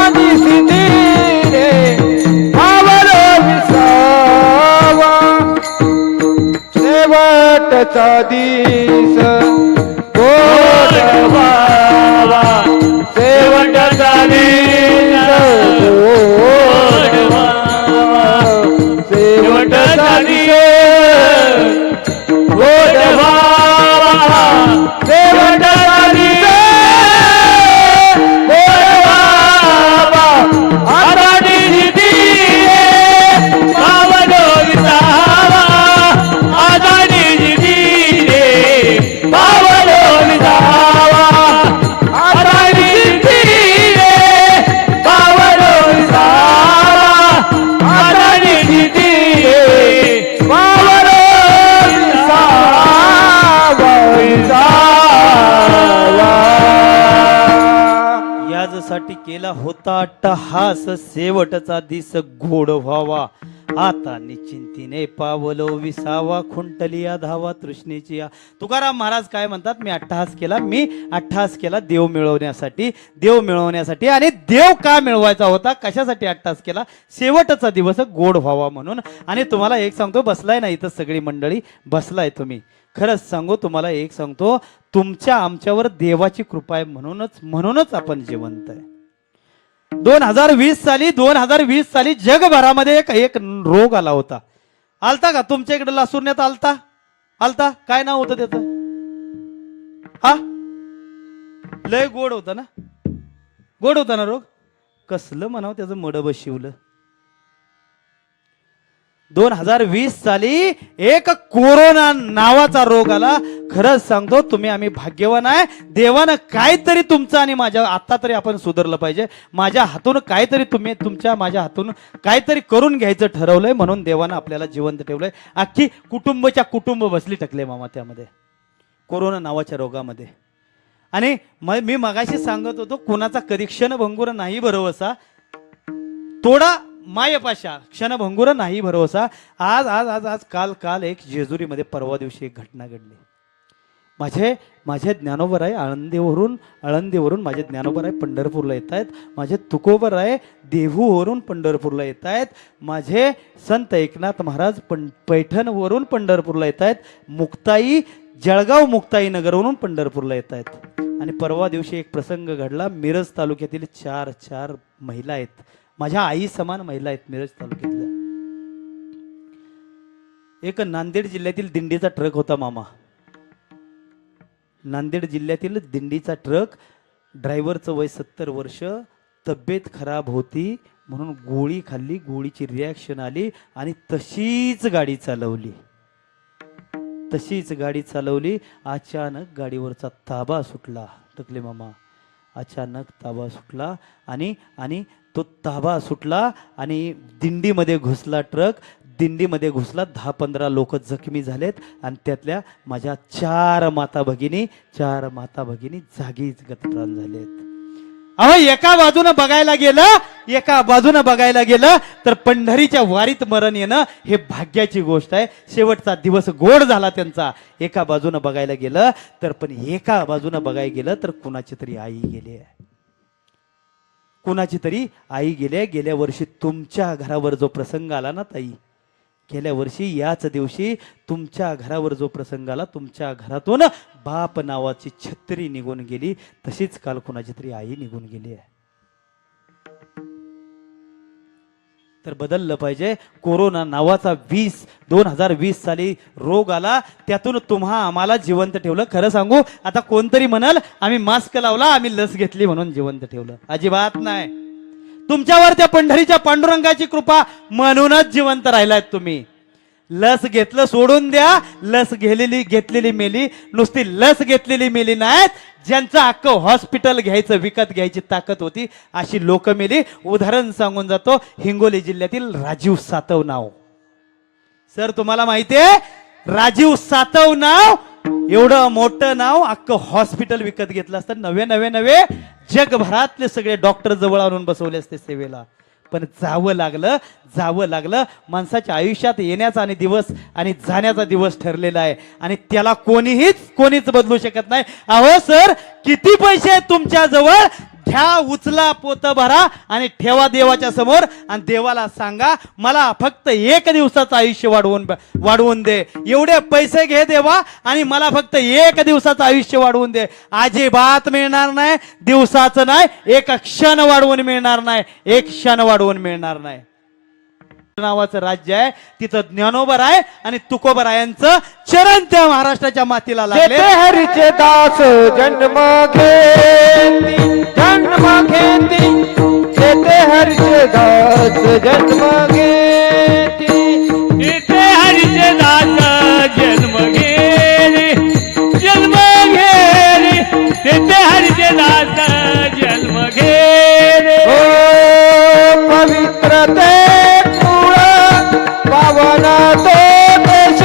गेला होता अट्टहास शेवटचा दिस गोड व्हावा आता निश्चिंतीने पावलो विसावा खुंटली या धावा तृष्णेची या. तुकाराम महाराज काय म्हणतात, मी अट्टहास केला देव मिळवण्यासाठी आणि देव का मिळवायचा होता, कशासाठी अट्टहास केला, शेवटचा दिवस गोड व्हावा म्हणून. आणि तुम्हाला एक सांगतो, बसलाय ना इथं सगळी मंडळी बसलाय तुम्ही, खरंच सांगू तुम्हाला एक सांगतो, तुमच्या आमच्यावर देवाची कृपा आहे म्हणूनच आपण जिवंत आहे. 2020 साली जगभरामध्ये एक रोग आला होता. आलता का तुमच्या इकडे लासूरण्यात? आलता काय नाव होतं त्याचं? हा लय गोड होता ना रोग. कसलं म्हणावं त्याचं मड बशिवलं. 2020 साली एक कोरोना नावाचा रोग आला. खरंच सांगतो तुम्ही आम्ही भाग्यवान आहे. देवानं काहीतरी तुमचं आणि माझ्या आता तरी आपण सुधारलं पाहिजे. माझ्या हातून काहीतरी माझ्या हातून काहीतरी करून घ्यायचं ठरवलंय म्हणून देवानं आपल्याला जिवंत ठेवलंय. अख्खी कुटुंब बसली टकले मामा त्यामध्ये कोरोना नावाच्या रोगामध्ये. आणि मी मगाशी सांगत होतो कुणाचा कधी क्षणभंगुर नाही भरवसा, थोडा मायपाशा क्षणभंगुर नाही भरवसा. आज काल एक जेजुरीमध्ये परवा दिवशी एक घटना घडली. माझे ज्ञानोबर आहे आळंदीवरून माझे ज्ञानोबर आहे पंढरपूरला येत आहेत. माझे तुकोबर आहे देहूवरून पंढरपूरला येत आहेत. माझे संत एकनाथ महाराज पैठणवरून पंढरपूरला येत आहेत. मुक्ताई जळगाव मुक्ताई नगरवरून पंढरपूरला येत आहेत. आणि परवा दिवशी एक प्रसंग घडला. मिरज तालुक्यातील चार महिला आहेत, माझ्या आई समान महिला आहेत मिरज तालुक्यातल्या. एक नांदेड जिल्ह्यातील दिंडीचा ट्रक होता मामा. नांदेड जिल्ह्यातील दिंडीचा ट्रक, ड्रायव्हरचं वय 70 वर्ष, तब्येत खराब होती म्हणून गोळी खाल्ली, गोळीची रिॲक्शन आली आणि तशीच गाडी चालवली. अचानक गाडीवरचा ताबा सुटला टकले मामा. अचानक ताबा सुटला आणि तो ताबा सुटला आणि दिंडीमध्ये घुसला ट्रक. दिंडीमध्ये घुसला, 10-15 लोक जखमी झालेत आणि त्यातल्या माझ्या 4 माता भगिनी जागीच गतप्राण झालेत. अहो एका बाजूनं बघायला गेलं तर पंढरीच्या वारीत मरण येणं हे भाग्याची गोष्ट आहे. शेवटचा दिवस गोड झाला त्यांचा. एका बाजूनं बघायला गेलं तर कुणाची तरी आई गेली. गेल्या वर्षी तुमच्या घरावर जो प्रसंग आला ना ताई, गेल्या वर्षी याच दिवशी तुमच्या घरावर जो प्रसंग आला, तुमच्या घरातून बाप नावाची छत्री निघून गेली. तशीच काल कुणाची तरी आई निघून गेली आहे. तर बदललं पाहिजे. कोरोना नावाचा 2020 साली रोग आला, त्यातून आम्हाला जिवंत ठेवलं. खरं सांगू, आता कोणतरी म्हणाल आम्ही मास्क लावला, आम्ही लस घेतली म्हणून जिवंत ठेवलं. अजिबात नाही. तुमच्यावर त्या पंढरीच्या पांडुरंगाची कृपा म्हणूनच जिवंत राहिलात तुम्ही. लस घेतलं सोडून द्या. लस घेतलेली मेली. नुसती लस घेतलेली मेली नाहीत, ज्यांचं हक्क हॉस्पिटल विकत घ्यायची ताकद होती अशी लोक मेली. उदाहरण सांगून जातो, हिंगोली जिल्ह्यातील राजीव सातव नाव. सर तुम्हाला माहितीये राजीव सातव नाव, एवढं मोठं नाव, अख्ख हॉस्पिटल विकत घेतलं असतं. नवे जगभरातले सगळे डॉक्टर जवळ आणून बसवले असते सेवेला. पण जावं लागलं. माणसाच्या आयुष्यात येण्याचा आणि दिवस आणि जाण्याचा दिवस ठरलेला आहे आणि त्याला कोणीच बदलू शकत नाही. अहो सर, किती पैसे आहेत तुमच्या जवळ? घ्या, उचला, पोत भरा आणि ठेवा देवाच्या समोर आणि देवाला सांगा मला फक्त 1 दिवसाचं आयुष्य वाढवून दे. एवढे पैसे घे देवा आणि मला फक्त 1 दिवसाचं आयुष्य वाढवून दे. अजिबात मिळणार नाही. दिवसाचं नाही, 1 क्षण वाढवून मिळणार नाही. नावाचं राज्य आहे, तिथं ज्ञानोबर आहे आणि तुकोबर आहे यांचं चरण त्या महाराष्ट्राच्या मातीला लागले. हरीचे दास जन्म घेती, येते हरीचे दास जन्म घेती, येते हरीचे दास जन्म घेरी, येते हरीचे दास जन्म घेरी. ओ पवित्र ते पावना तो देश,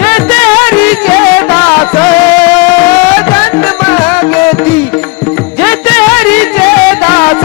जेते हरीचे दास जन्म घेती, जेते हरीचे दास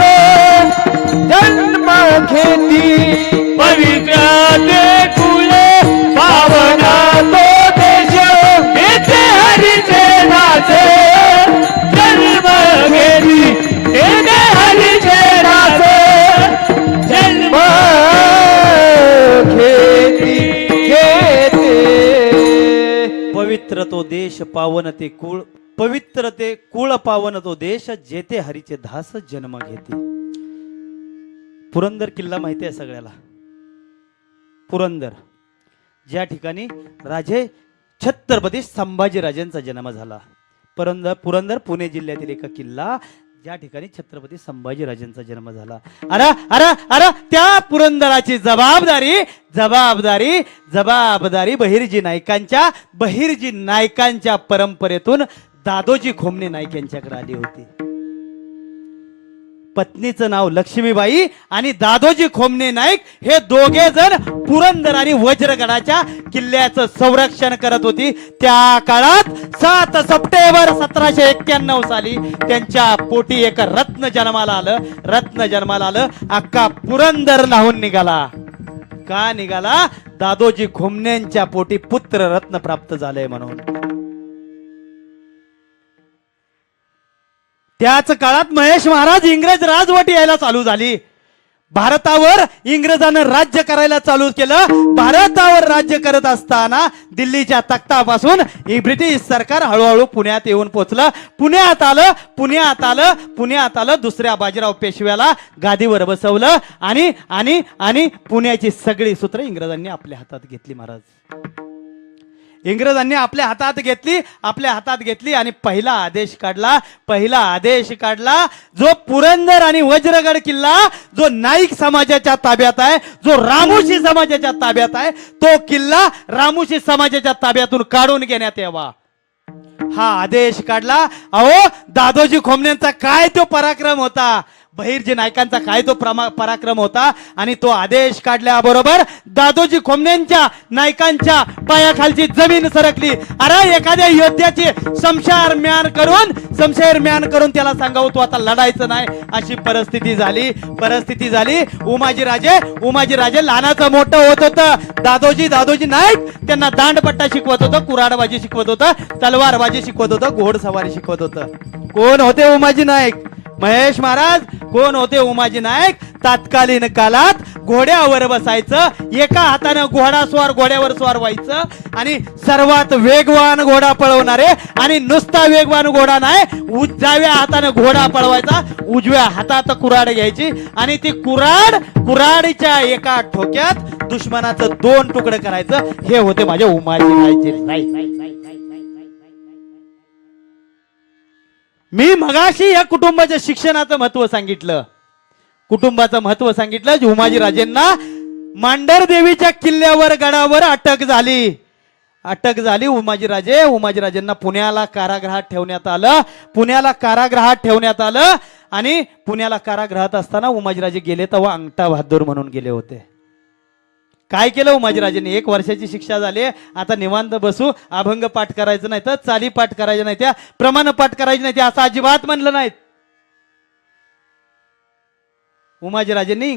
पावन ते कुळ पवित्र ते कुळ पावन तो देश जेथे हरीचे दास जन्म घेते. पुरंदर किल्ला माहिती आहे सगळ्याला. पुरंदर ज्या ठिकाणी राजे छत्रपती संभाजीराजांचा जन्म झाला. पुरंदर पुणे जिल्ह्यातील एक किल्ला ज्या ठिकाणी छत्रपती संभाजीराजांचा जन्म झाला. अरे अरे अरे त्या पुरंदराची जबाबदारी बहिर्जी नायकांच्या परंपरेतून दादोजी खोमणे नाईक यांच्याकडे आली होती. पत्नीचं नाव लक्ष्मीबाई आणि दादोजी खोमणे नाईक हे दोघे जण पुरंदर आणि वज्रगडाच्या किल्ल्याचं संरक्षण करत होती. त्या काळात 7 सप्टेंबर 1791 साली त्यांच्या पोटी एक रत्न जन्माला आलं. अख्खा पुरंदर नाहून निघाला. का निघाला? दादोजी खोमण्यांच्या पोटी पुत्र रत्न प्राप्त झालंय म्हणून. त्याच काळात महेश महाराज इंग्रज राजवट यायला चालू झाली. भारतावर इंग्रजांना राज्य करायला चालू केलं. भारतावर राज्य करत असताना दिल्लीच्या तख्तापासून ब्रिटिश सरकार हळूहळू पुण्यात येऊन पोहोचलं. पुण्यात आलं. दुसऱ्या बाजीराव पेशव्याला गादीवर बसवलं आणि पुण्याची सगळी सूत्र इंग्रजांनी आपल्या हातात घेतली. महाराज इंग्रजांनी आपल्या हातात घेतली आणि पहिला आदेश काढला. जो पुरंदर आणि वज्रगड किल्ला जो नाईक समाजाच्या ताब्यात आहे, जो रामोशी समाजाच्या ताब्यात आहे, तो किल्ला रामोशी समाजाच्या ताब्यातून काढून घेण्यात यावा हा आदेश काढला. अहो दादोजी खोमण्यांचा काय तो पराक्रम होता, बहिर्जी नायकांचा काय तो पराक्रम होता. आणि तो आदेश काढल्याबरोबर दादोजी खोमण्यांच्या नायकांच्या पायाखालची जमीन सरकली. अरे एखाद्या योद्ध्याची शमशेर म्यान करून त्याला सांगावं तू आता लढायचं नाही अशी परिस्थिती झाली. उमाजी राजे लहानाचं मोठं होत होतं. दादोजी नाईक त्यांना दांडपट्टा शिकवत होतं, कुऱ्हाडबाजी शिकवत होतं, तलवारबाजी शिकवत होतं, घोडसवारी शिकवत होतं. कोण होते उमाजी नाईक? महेश महाराज. कोण होते उमाजी नाईक? तात्कालीन काळात घोड्यावर बसायचं, एका हाताने घोड्यावर स्वार व्हायचं आणि सर्वात वेगवान घोडा पळवणारे, आणि नुसता वेगवान घोडा नाही, डाव्या हाताने घोडा पळवायचा, उजव्या हातात कुऱ्हाड घ्यायची आणि ती कुऱ्हाडीच्या एका ठोक्यात दुश्मनाचं 2 तुकडे करायचं. हे होते माझे उमाजी नाईक. मी मगाशी या कुटुंबाच्या शिक्षणाचं महत्व सांगितलं, कुटुंबाचं महत्व सांगितलं. उमाजी राजेंना मांढर देवीच्या किल्ल्यावर गडावर अटक झाली. उमाजी राजेंना पुण्याला कारागृहात ठेवण्यात आलं आणि पुण्याला कारागृहात असताना उमाजीराजे गेले तेव्हा अंगठा बहादूर म्हणून गेले होते. काय केलं उमाजीराजेंनी? 1 वर्षाची शिक्षा झाली, आता निवांत बसू, अभंग पाठ करायचं नाही, तर चाली पाठ करायचं नाही, त्या प्रमाण पाठ करायचे नाही, असं अजिबात म्हणलं नाहीत. उमाजीराजेंनी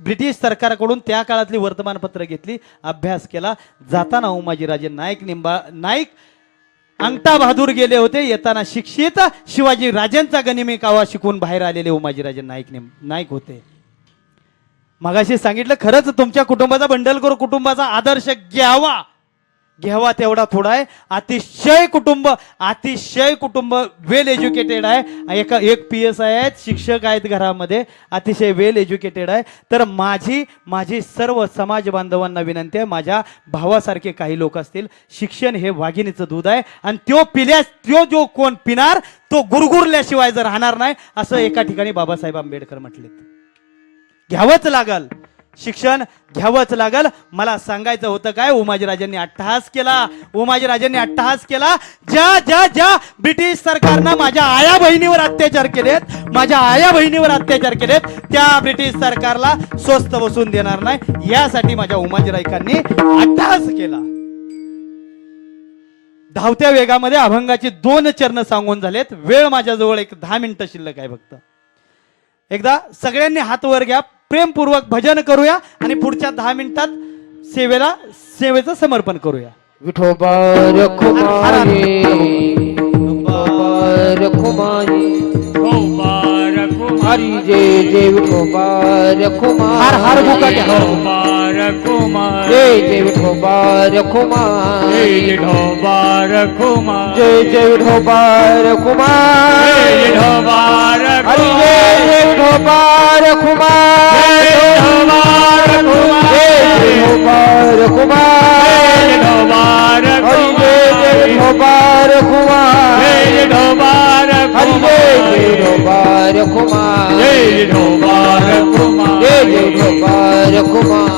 ब्रिटिश सरकारकडून त्या काळातली वर्तमानपत्र घेतली, अभ्यास केला. जाताना उमाजीराजे नाईक अंगठा बहादूर गेले होते. येताना शिक्षित शिवाजी राजांचा गनिमी कावा शिकून बाहेर आलेले उमाजीराजे नाईक होते. मगाशी सांगितलं, खरंच तुमच्या कुटुंबाचा बंडल करू, कुटुंबाचा आदर्श घ्यावा तेवढा थोडा आहे. अतिशय कुटुंब वेल एज्युकेटेड आहे. एक PS आहेत, शिक्षक आहेत घरामध्ये, अतिशय वेल एज्युकेटेड आहे. तर माझी सर्व समाज बांधवांना विनंती आहे, माझ्या भावासारखे काही लोक असतील, शिक्षण हे वाघिणीचं दूध आहे आणि तो जो कोण पिणार तो गुरगुरल्याशिवाय जर राहणार नाही, असं एका ठिकाणी बाबासाहेब आंबेडकर म्हटले. घ्यावंच लागल, शिक्षण घ्यावंच लागल. मला सांगायचं होतं काय, उमाजीराजांनी अट्टहास केला. ज्या ब्रिटिश सरकारनं माझ्या आया बहिणीवर अत्याचार केलेत, त्या ब्रिटिश सरकारला स्वस्त बसून देणार नाही, यासाठी माझ्या उमाजीरायकांनी अट्टहास केला. धावत्या वेगामध्ये अभंगाची 2 चरण सांगून झालेत. वेळ माझ्याजवळ 10 मिनिटं शिल्लक आहे फक्त. एकदा सगळ्यांनी हात वर घ्या, प्रेमपूर्वक भजन करूया आणि पुढच्या 10 मिनिटात सेवेचं समर्पण करूया. विठोबा रखुमाई, हरी जय जय विठोबा रखुमाई हार हार मुकाट्या विठोबा रखुमाई जय जय विठोबा रखुमाई विठोबा रखुमाई जय जय विठोबा रखुमाई विठोबा हरी जय जय विठोबा रखुमाई विठोबा जय जय विठोबा रखुमाई विठोबा हरी जय जय विठोबा रखुमाई विठोबा हरी जय जय विठोबा रखुमाई विठोबा रखुमाई जय जय विठोबा रखुमाई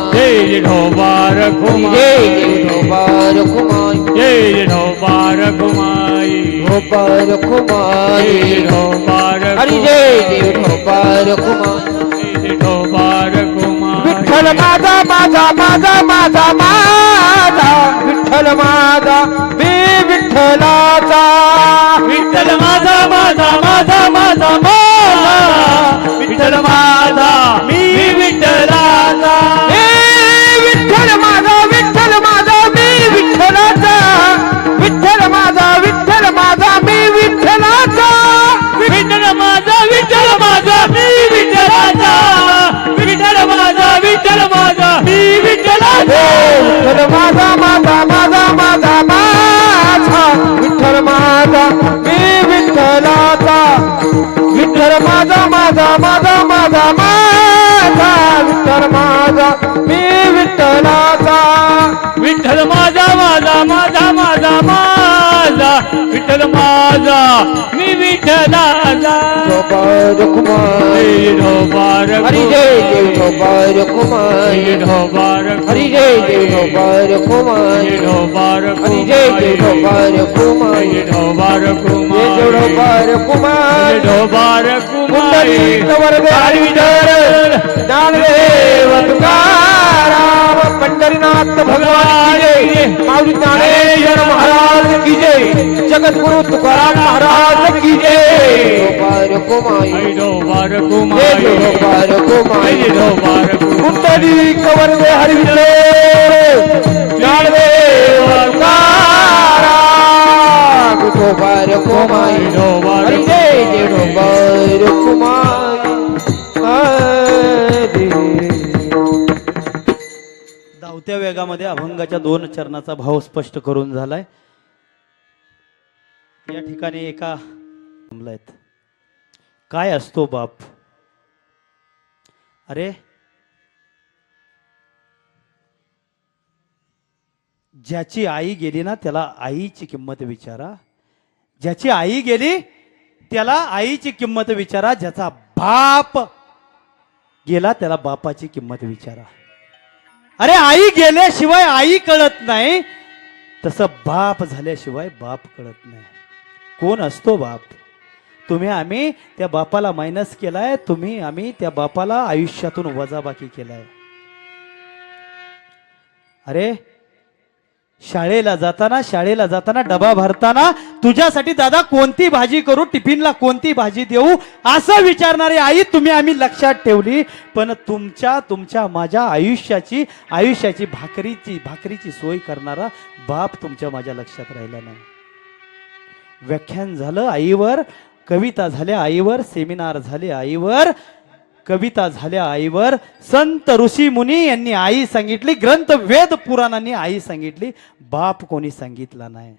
विठोबा रखुमाई जय जय विठोबा रखुमाई विठोबा रखुमाई विठोबा रखुमाई विठोबा हरी जय जय विठोबा रखुमाई विठोबा रखुमाई विठ्ठल माझा माझा माझा माझा माझा विठ्ठल माझा मी विठ्ठलाचा विठ्ठल माझा माझा माझा माझा माझा विठ्ठल माझा मी विठ्ठलाचा हे विठ्ठल माझा मी विठ्ठलाचा विठ्ठल माझा मी विठ्ठलाचा विठ्ठल माझा मी विठ्ठलाचा विठ्ठल माझा मी विठ्ठलाचा विठ्ठल माझा माझा माझा माझा माझा विठ्ठल माझा मी विठ्ठलाचा विठ्ठल माझा माझा माझा माझा माझा विठ्ठल माझा मी विठ्ठलाचा विठ्ठल माझा माझा माझा माझा माझा विठ्ठल माझा मी विठ्ठलाचा विठोबा रखुमाई हरी जय जय विठोबा रखुमाई विठोबा रखुमाई हरी जय जय विठोबा रखुमाई विठोबा हरी जय जय विठोबा रखुमाई विठोबा जय रखुमाई जय विठोबा रखुमाई विठोबा रखुमाई पुंडलिक वरदे हरी विठ्ठल ज्ञानदेव तुकाराम पंढरीनाथ भगवान की जय माऊली ज्ञानेश्वर महाराज की जय जगद्गुरु तुकाराम महाराज की जय विठोबा रखुमाई विठोबा जय रखुमाई विठोबा रखुमाई विठोबा रखुमाई पुंडलिक वरदे हरी विठ्ठल ज्ञानदेव तुकाराम विठोबा रखुमाई विठोबा हरी जय जय विठोबा रखुमाई हरी धावत्या वेगामध्ये अभंगाच्या 2 चरणाचा भाव स्पष्ट करून झालाय. या ठिकाणी एका थांबलायत. काय असतो बाप? अरे ज्याची आई गेली ना त्याला आईची किंमत विचारा. ज्याची आई गेली त्याला आईची किंमत विचारा. ज्याचा बाप गेला त्याला बापाची किंमत विचारा. अरे आई गेल्याशिवाय आई कळत नाही, तसं बाप झाल्याशिवाय बाप कळत नाही. कोण असतो बाप? तुम्ही आम्ही त्या बापाला मायनस केलाय, तुम्ही आम्ही त्या बापाला आयुष्यातून वजाबाकी केलाय. अरे शाळेला जाताना डबा भरताना तुझ्यासाठी दादा कोणती भाजी करू, टिफिनला कोणती भाजी देऊ असं विचारणारी आई तुम्ही आम्ही लक्षात ठेवली. पण तुमच्या माझ्या आयुष्याची भाकरीची सोय करणारा बाप तुमच्या माझ्या लक्षात राहिला नाही. व्याख्यान झालं आईवर, कविता झाल्या आईवर, सेमिनार झाले आईवर, कविता झाल्या आईवर, संत ऋषी मुनी यांनी आई सांगितली, ग्रंथ वेद पुराणांनी आई सांगितली, बाप कोणी सांगितला नाही.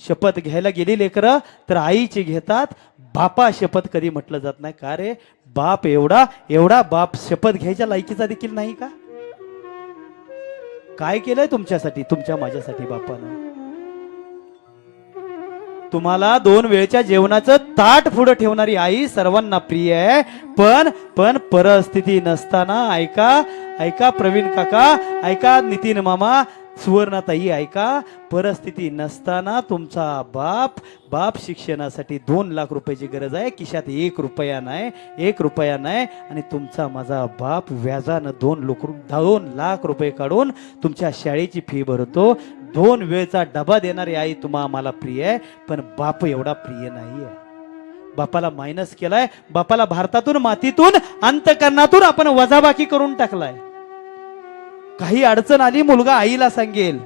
शपथ घ्यायला गेली लेकरं तर आईची घेतात, बापा शपथ कधी म्हटलं जात नाही. का रे बाप एवढा बाप शपथ घ्यायच्या लायकीचा देखील नाही का? काय केलंय तुमच्यासाठी, तुमच्या माझ्यासाठी बापानं? तुम्हाला 2 वेळच्या जेवणाचं ताट पुढे ठेवणारी आई सर्वांना प्रिय आहे. पण परिस्थिती नसताना ऐका प्रवीण काका, ऐका नितीन मामा, सुवर्णाताई ऐका, परिस्थिती नसताना तुमचा बाप शिक्षणासाठी 2 लाख रुपयाची गरज आहे, खिशात 1 रुपया नाही आणि तुमचा माझा बाप व्याजानं 2 लाख रुपये काढून तुमच्या शाळेची फी भरतो. 2 वेळचा डबा देणारी आई तुम्हाला प्रिय आहे, पण बाप एवढा प्रिय नाही आहे. बापाला मायनस केलाय, बापाला भारतातून मातीतून अंतकरणातून आपण वजाबाकी करून टाकलाय. काही अडचण आली मुलगा आईला सांगेल,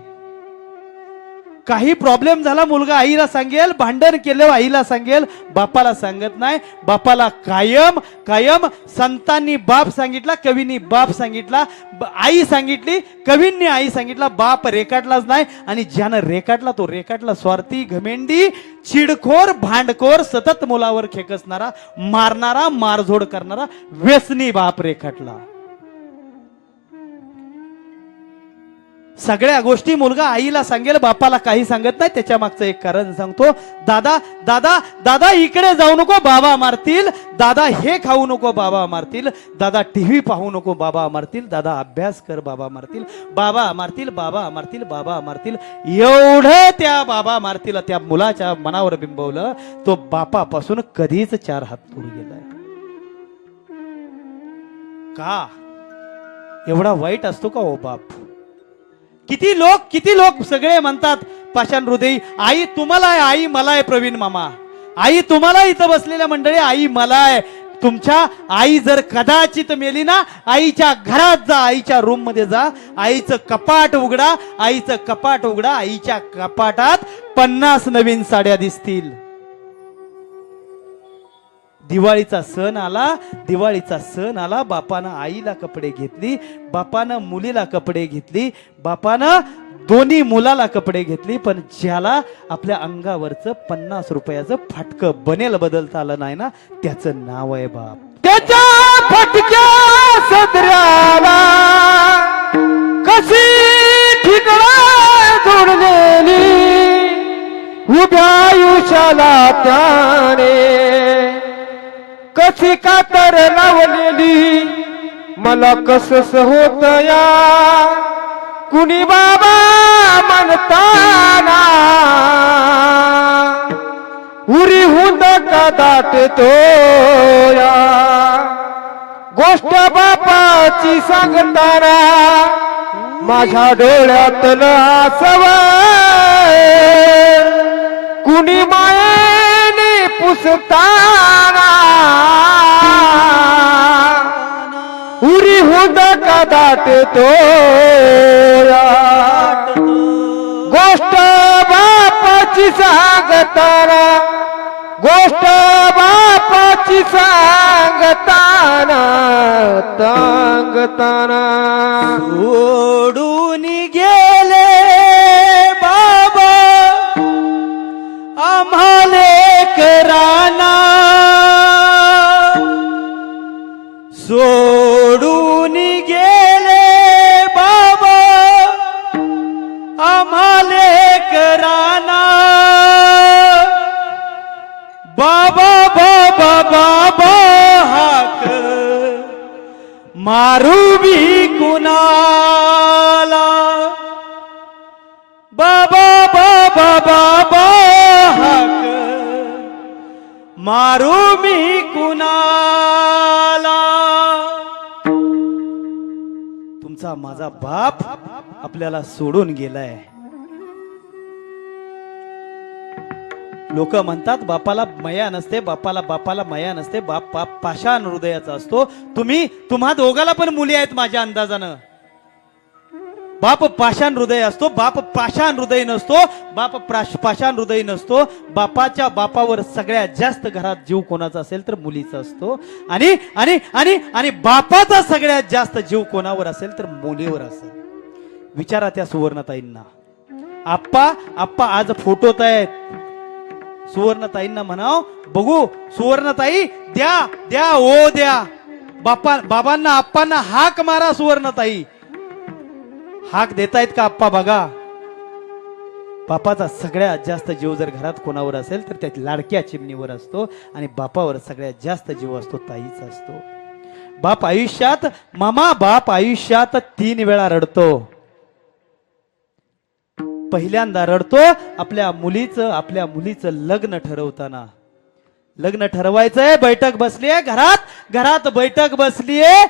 काही प्रॉब्लेम झाला मुलगा आईला सांगेल, भांडण केलं आईला सांगेल, बापाला सांगत नाही. बापाला कायम कायम संतांनी बाप सांगितला, कवींनी बाप सांगितला, आई सांगितली, कवींनी आई सांगितला, बाप रेखाटलाच नाही. आणि ज्यानं रेखाटला तो रेखाटला स्वार्थी, घमेंडी, चिडखोर, भांडखोर, सतत मुलावर खेकसणारा, मारणारा, मारझोड करणारा व्यसनी बाप रेखाटला. सगळ्या गोष्टी मुलगा आईला सांगेल, बापाला काही सांगत नाही. त्याच्या मागचं एक कारण सांगतो. दादा दादा दादा इकडे जाऊ नको, बाबा मारतील. दादा हे खाऊ नको, बाबा मारतील. दादा टीव्ही पाहू नको, बाबा मारतील. दादा अभ्यास कर, बाबा मारतील. बाबा मारतील, बाबा मारतील, बाबा मारतील. एवढं त्या बाबा मारतील त्या मुलाच्या मनावर बिंबवलं. तो बापापासून कधीच 4 हात दूर गेलाय. का एवढा वाईट असतो का ओ बाप? किती लोक सगळे म्हणतात पाषाण हृदयी, आई तुम्हाला आहे, आई मला आहे. प्रवीण मामा, आई तुम्हाला, इथं बसलेल्या मंडळी, आई मला आहे. तुमच्या आई जर कदाचित मेली ना, आईच्या घरात जा, आईच्या रूम मध्ये जा, आईचं कपाट उघडा, आईचं कपाट उघडा, आईच्या कपाटात 50 नवीन साड्या दिसतील. दिवाळीचा सण आला, बापानं आईला कपडे घेतली, बापानं मुलीला कपडे घेतली, बापानं दोन्ही मुलाला कपडे घेतली. पण ज्याला आपल्या अंगावरचं 50 रुपयाचं फाटकं बनेल बदलता आलं नाही ना, त्याचं नाव आहे बाप. त्याच्या फटक्या सदऱ्याला कशी ठिकरा जोडलेली, उभ्या आयुष्याला त्याने कशी कातर लावलेली. मला कसस होत या कुणी बाबा म्हणताना, उरी हुंद का दाटतो या गोष्ट बापाची सांगताना. माझ्या डोळ्यातलं आसव कुणी मायेने पुसताना, उरी हुंद का दाटतो या गोष्ट बापाची सांगताना, गोष्ट बापाची सांगताना, सांगताना. सोडून गेले बाबा आम्हाले कराना, सोडून गेले बाबा आम्हाले कराना. बाबा बाबा बाबा हाक मारू बी कुणाला, बाबा बाबा बाबा हाक मारू मी कुणाला. तुमचा माझा बाप आपल्याला सोडून गेलाय. लोक म्हणतात बापाला मया नसते, बापाला मया नसते, बाप पाषाण हृदयाचा असतो. तुम्हा दोघाला पण मुली आहेत माझ्या अंदाजानं. बाप पाषाण हृदय असतो, बाप पाषाण हृदय नसतो. बाप पाषाण हृदय नसतो. बापाच्या बापावर सगळ्यात जास्त घरात जीव कोणाचा असेल तर मुलीचा असतो. आणि आणि आणि आणि बापाचा सगळ्यात जास्त जीव कोणावर असेल तर मुलीवर असेल. विचारा त्या सुवर्णताईंना. आप्पा आज फोटोत आहेत. सुवर्णताईंना म्हणाव, बघू सुवर्णताई, द्या द्या ओ द्या. बाबांना आप्पांना हाक मारा. सुवर्णताई हाक देतायत का आप्पा बघा. बापाचा सगळ्यात जास्त जीव जर घरात कोणावर असेल तर त्या लाडक्या चिमणीवर असतो. आणि बापावर सगळ्यात जास्त जीव असतो ताईचा असतो. बाप आयुष्यात बाप आयुष्यात 3 वेळा रडतो. पहिल्यांदा रडतो आपल्या मुलीचं लग्न ठरवताना. लग्न ठरवायचंय, बैठक बसलीये घरात बैठक बसलीये,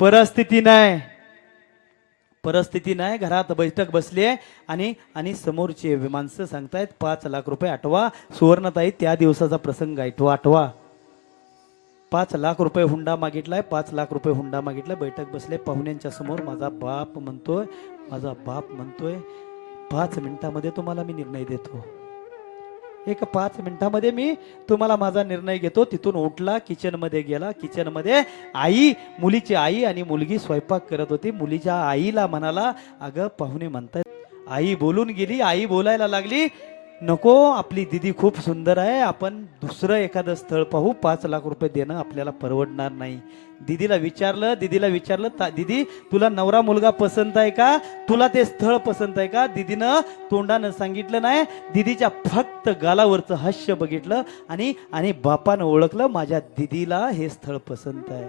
परिस्थिती नाही, घरात बैठक बसलीये. आणि समोरचे माणसं सांगतायत 5 लाख रुपये आठवा. सुवर्णताई त्या दिवसाचा प्रसंग आठवा. 5 लाख रुपये हुंडा मागितलाय, 5 लाख रुपये हुंडा मागितलाय. बैठक बसले पाहुण्यांच्या समोर. माझा बाप म्हणतोय 5 मिनिटामध्ये तुम्हाला मी निर्णय देतो. एक 5 मिनिटामध्ये मी तुम्हाला माझा निर्णय घेतो. तिथून उठला, किचन मध्ये गेला. किचन मध्ये आई, मुलीची आई आणि मुलगी स्वयंपाक करत होती. मुलीच्या आईला म्हणाला, अगं पाहुणे म्हणतायत. आई बोलून गेली. आई बोलायला लागली, नको, आपली दिदी खूप सुंदर आहे, आपण दुसरं एखादं स्थळ पाहू, 5 लाख रुपये देणं आपल्याला परवडणार नाही. दीदीला विचारलं, दीदी तुला नवरा मुलगा पसंत आहे का, तुला ते स्थळ पसंत आहे का. दीदीनं तोंडानं सांगितलं नाही. दीदीच्या फक्त गालावरचं हास्य बघितलं आणि बापानं ओळखलं, माझ्या दीदीला हे स्थळ पसंत आहे.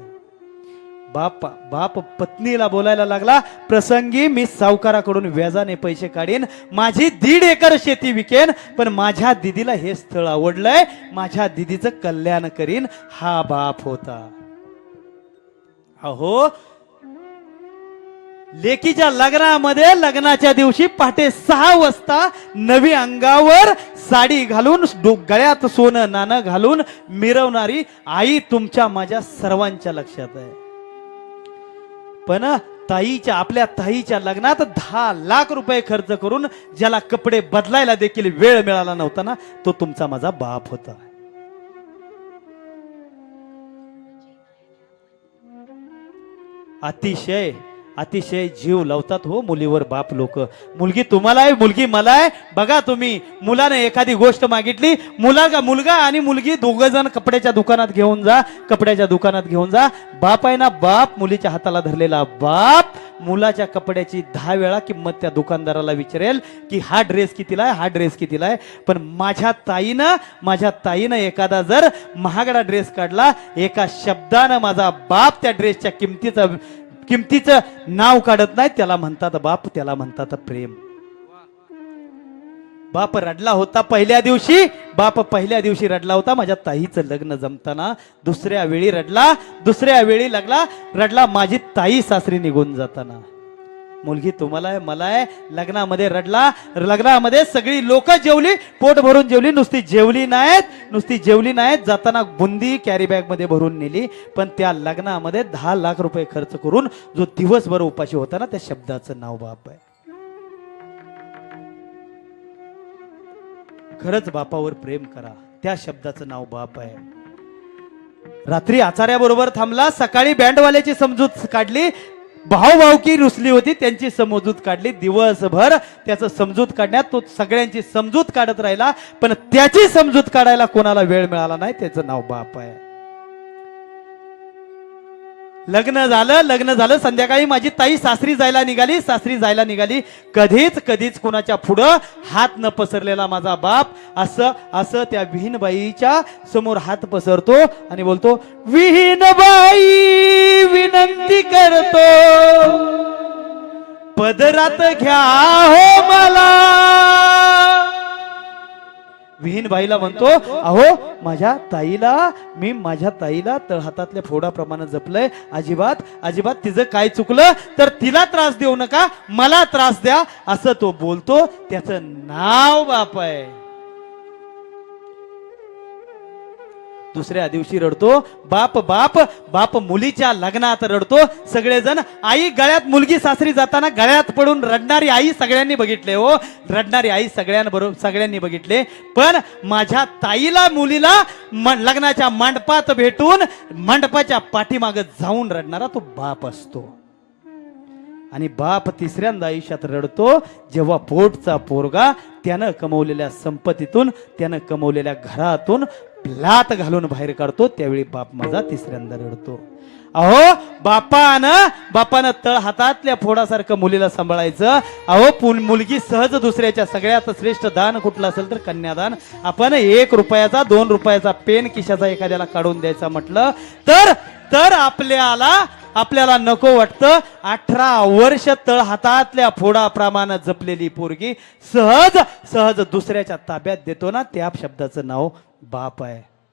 बाप पत्नीला बोलायला लागला, प्रसंगी मी सावकाराकडून व्याजाने पैसे काढीन, माझी 1.5 एकर शेती विकेन, पण माझ्या दीदीला हे स्थळ आवडलंय, माझ्या दीदीचं कल्याण करीन. हा बाप होता. अहो, लेकीच्या लग्नामध्ये लग्नाच्या दिवशी पहाटे 6 वाजता नवी अंगावर साडी घालून, गळ्यात सोनं नाणं घालून मिरवणारी आई तुमच्या माझ्या सर्वांच्या लक्षात आहे. पण आपल्या ताईच्या लग्नात 10 लाख रुपये खर्च करून ज्याला कपडे बदलायला देखील वेळ मिळाला नव्हता ना, तो तुमचा माझा बाप होता. अतिशय जीव लावतात हो मुलीवर बाप लोक. मुलगी तुम्हाला आहे, मुलगी मला आहे. बघा तुम्ही, मुलाने एखादी गोष्ट मागितली, मुलगा आणि मुलगी दोघ जण कपड्याच्या दुकानात घेऊन जा. बाप आहे ना बाप, मुलीच्या हाताला धरलेला बाप, मुलाच्या कपड्याची 10 वेळा किंमत त्या दुकानदाराला विचारेल की हा ड्रेस कितीला आहे. पण माझ्या ताईनं एखादा जर महागडा ड्रेस काढला, एका शब्दानं माझा बाप त्या ड्रेसच्या किमतीचं नाव काढत नाही. त्याला म्हणतात बाप, त्याला म्हणतात प्रेम. बाप रडला होता पहिल्या दिवशी रडला होता माझ्या ताईचं लग्न जमताना. दुसऱ्या वेळी रडला माझी ताई सासरी निघून जाताना. मुलगी तुम्हाला आहे, मला आहे. लग्नामध्ये रडला. लग्नामध्ये सगळी लोक जेवली, पोट भरून जेवली. नुसती जेवली नाहीत, जाताना बुंदी कॅरी बॅग मध्ये भरून नेली. पण त्या लग्नामध्ये 10 लाख रुपये खर्च करून जो दिवसभर उपाशी होता ना, त्या शब्दाचं नाव बाप आहे. खरंच बापावर प्रेम करा, त्या शब्दाचं नाव बाप आहे. रात्री आचार्याबरोबर थांबला, सकाळी बँडवाल्याची समजूत काढली, भाऊभाऊकी रुसली होती, त्यांची समजूत काढली. दिवसभर त्याचं समजूत काढण्यात तो सगळ्यांची समजूत काढत राहिला, पण त्याची समजूत काढायला कोणाला वेळ मिळाला नाही. त्याचं नाव बाप आहे. लग्न झालं. संध्याकाळी माझी ताई सासरी जायला निघाली. कधीच कुणाच्या पुढं हात न पसरलेला माझा बाप असं त्या विहीनबाईच्या समोर हात पसरतो आणि बोलतो, विहीनबाई विनंती करतो, पदरात घ्या हो मला. विहीनबाईला म्हणतो, अहो माझ्या ताईला तळहातातल्या फोडाप्रमाणे जपलंय. अजिबात तिचं काय चुकलं तर तिला त्रास देऊ नका, मला त्रास द्या, असं तो बोलतो. त्याचं नाव बाप आहे. दुसऱ्या दिवशी रडतो बाप मुलीच्या लग्नात रडतो. सगळेजण, आई गळ्यात, मुलगी सासरी जाताना गळ्यात पडून रडणारी आई सगळ्यांनी बघितले हो, रडणारी आई सगळ्यांनी बघितले. पण माझ्या ताईला, मुलीला लग्नाच्या मंडपात भेटून मंडपाच्या पाठीमागे जाऊन रडणारा तो बाप असतो. आणि बाप तिसऱ्यांदा आयुष्यात रडतो जेव्हा पोटचा पोरगा त्यानं कमवलेल्या संपत्तीतून, त्यानं कमवलेल्या घरातून लात घालून बाहेर काढतो, त्यावेळी बाप माझा तिसऱ्यांदा रडतो. अहो बापानं तळ हातातल्या फोडासारखं मुलीला सांभाळायचं. अहो मुलगी सहज दुसऱ्याच्या, सगळ्यात श्रेष्ठ दान कुठलं असेल तर कन्यादान. आपण 1 रुपयाचा 2 रुपयाचा पेन खिशाचा एखाद्याला काढून द्यायचा म्हटलं तर आपल्याला नको वाटतं. 18 वर्ष तळ हातातल्या फोडाप्रमाणे जपलेली पोरगी सहज दुसऱ्याच्या ताब्यात देतो ना, त्या शब्दाचं नाव बाप आहे.